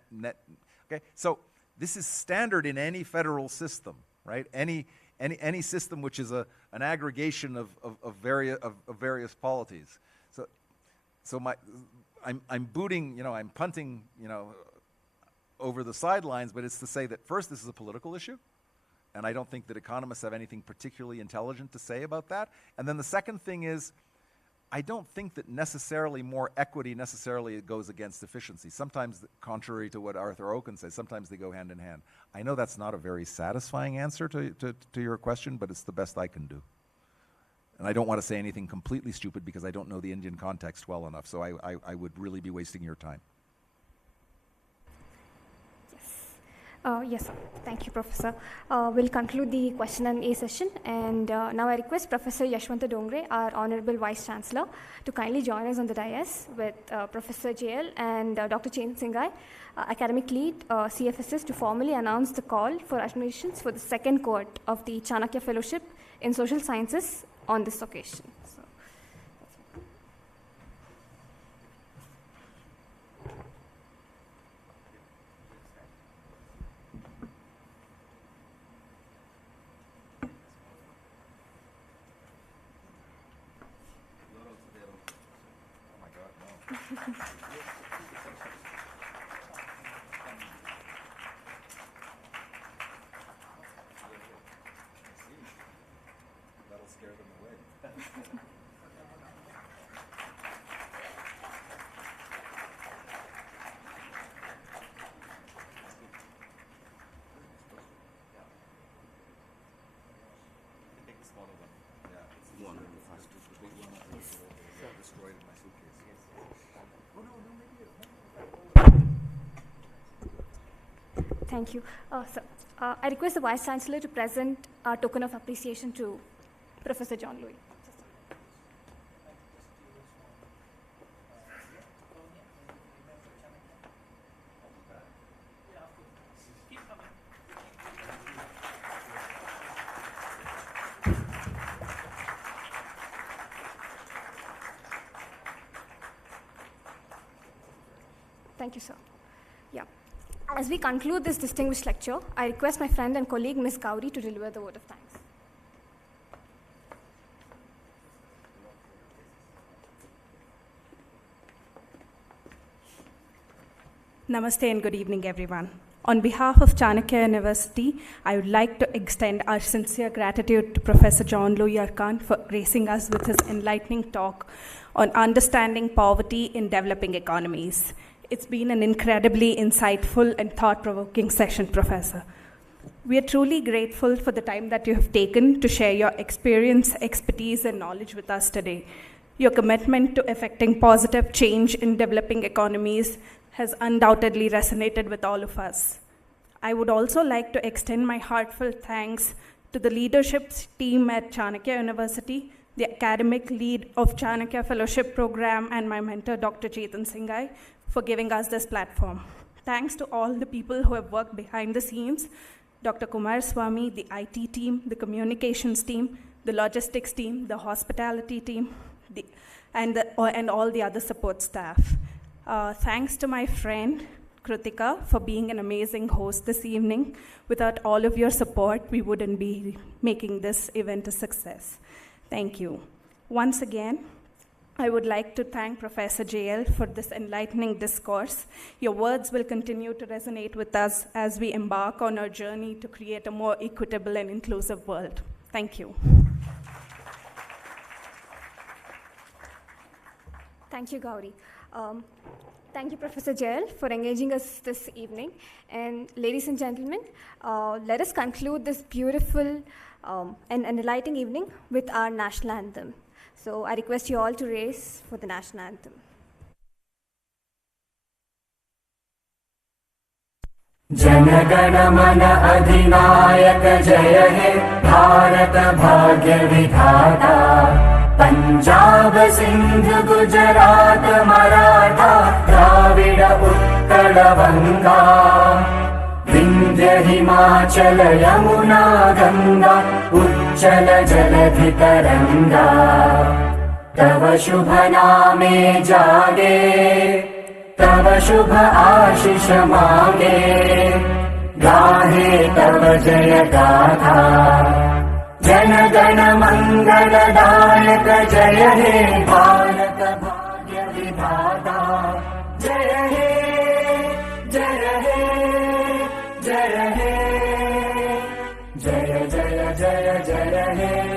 okay? So this is standard in any federal system, right? Any system which is an aggregation of various polities. So I'm booting, you know, I'm punting, you know, over the sidelines, but it's to say that first, this is a political issue, and I don't think that economists have anything particularly intelligent to say about that. And then the second thing is, I don't think that necessarily more equity necessarily goes against efficiency. Sometimes, contrary to what Arthur Oken says, sometimes they go hand in hand. I know that's not a very satisfying answer to your question, but it's the best I can do. And I don't want to say anything completely stupid because I don't know the Indian context well enough, so I would really be wasting your time. Yes, sir. Thank you, Professor. We'll conclude the question and A session. And now I request Professor Yashwanta Dongre, our Honorable Vice Chancellor, to kindly join us on the dais with Professor JL and Dr. Chen Singhai, Academic Lead, CFSS, to formally announce the call for admissions for the second cohort of the Chanakya Fellowship in Social Sciences on this occasion. So, That'll scare them away. Take the smaller one. Yeah, it's the one. The big one was destroyed in my suitcase. Oh no, maybe. thank you. So, I request the Vice Chancellor to present a token of appreciation to Professor John Louis. Thank you, sir. Yeah. As we conclude this distinguished lecture, I request my friend and colleague, Ms. Gauri, to deliver the word of thanks. Namaste and good evening, everyone. On behalf of Chanakya University, I would like to extend our sincere gratitude to Professor John Louis Arcand for gracing us with his enlightening talk on understanding poverty in developing economies. It's been an incredibly insightful and thought-provoking session, Professor. We are truly grateful for the time that you have taken to share your experience, expertise, and knowledge with us today. Your commitment to effecting positive change in developing economies has undoubtedly resonated with all of us. I would also like to extend my heartfelt thanks to the leadership team at Chanakya University, the academic lead of Chanakya Fellowship Program, and my mentor, Dr. Chetan Singhai, for giving us this platform. Thanks to all the people who have worked behind the scenes, Dr. Kumar Swami, the IT team, the communications team, the logistics team, the hospitality team, and all the other support staff. Thanks to my friend, Kritika, for being an amazing host this evening. Without all of your support, we wouldn't be making this event a success. Thank you. Once again, I would like to thank Professor JL for this enlightening discourse. Your words will continue to resonate with us as we embark on our journey to create a more equitable and inclusive world. Thank you. Thank you, Gauri. Thank you, Professor Jael, for engaging us this evening. And ladies and gentlemen, let us conclude this beautiful and enlightening evening with our national anthem. So I request you all to raise for the national anthem. Jana Gana Mana Adhinayaka Jaya He Bharata Bhagya Vidhata Punjab Sindh Gujarat Maratha Dravida Uttara Vanga Vindhya Himachala Yamuna Ganga Uchchala Jaladhi Taranga Tava Shubha Name Jage Tava Shubha Ashish Mange Gahe Tava Jaya Gatha Jana Gana Mangala Dayaka Jaya He Bharata Bhagya Vidhata Jaya He Jaya He Jaya He Jaya Jaya Jaya Jaya He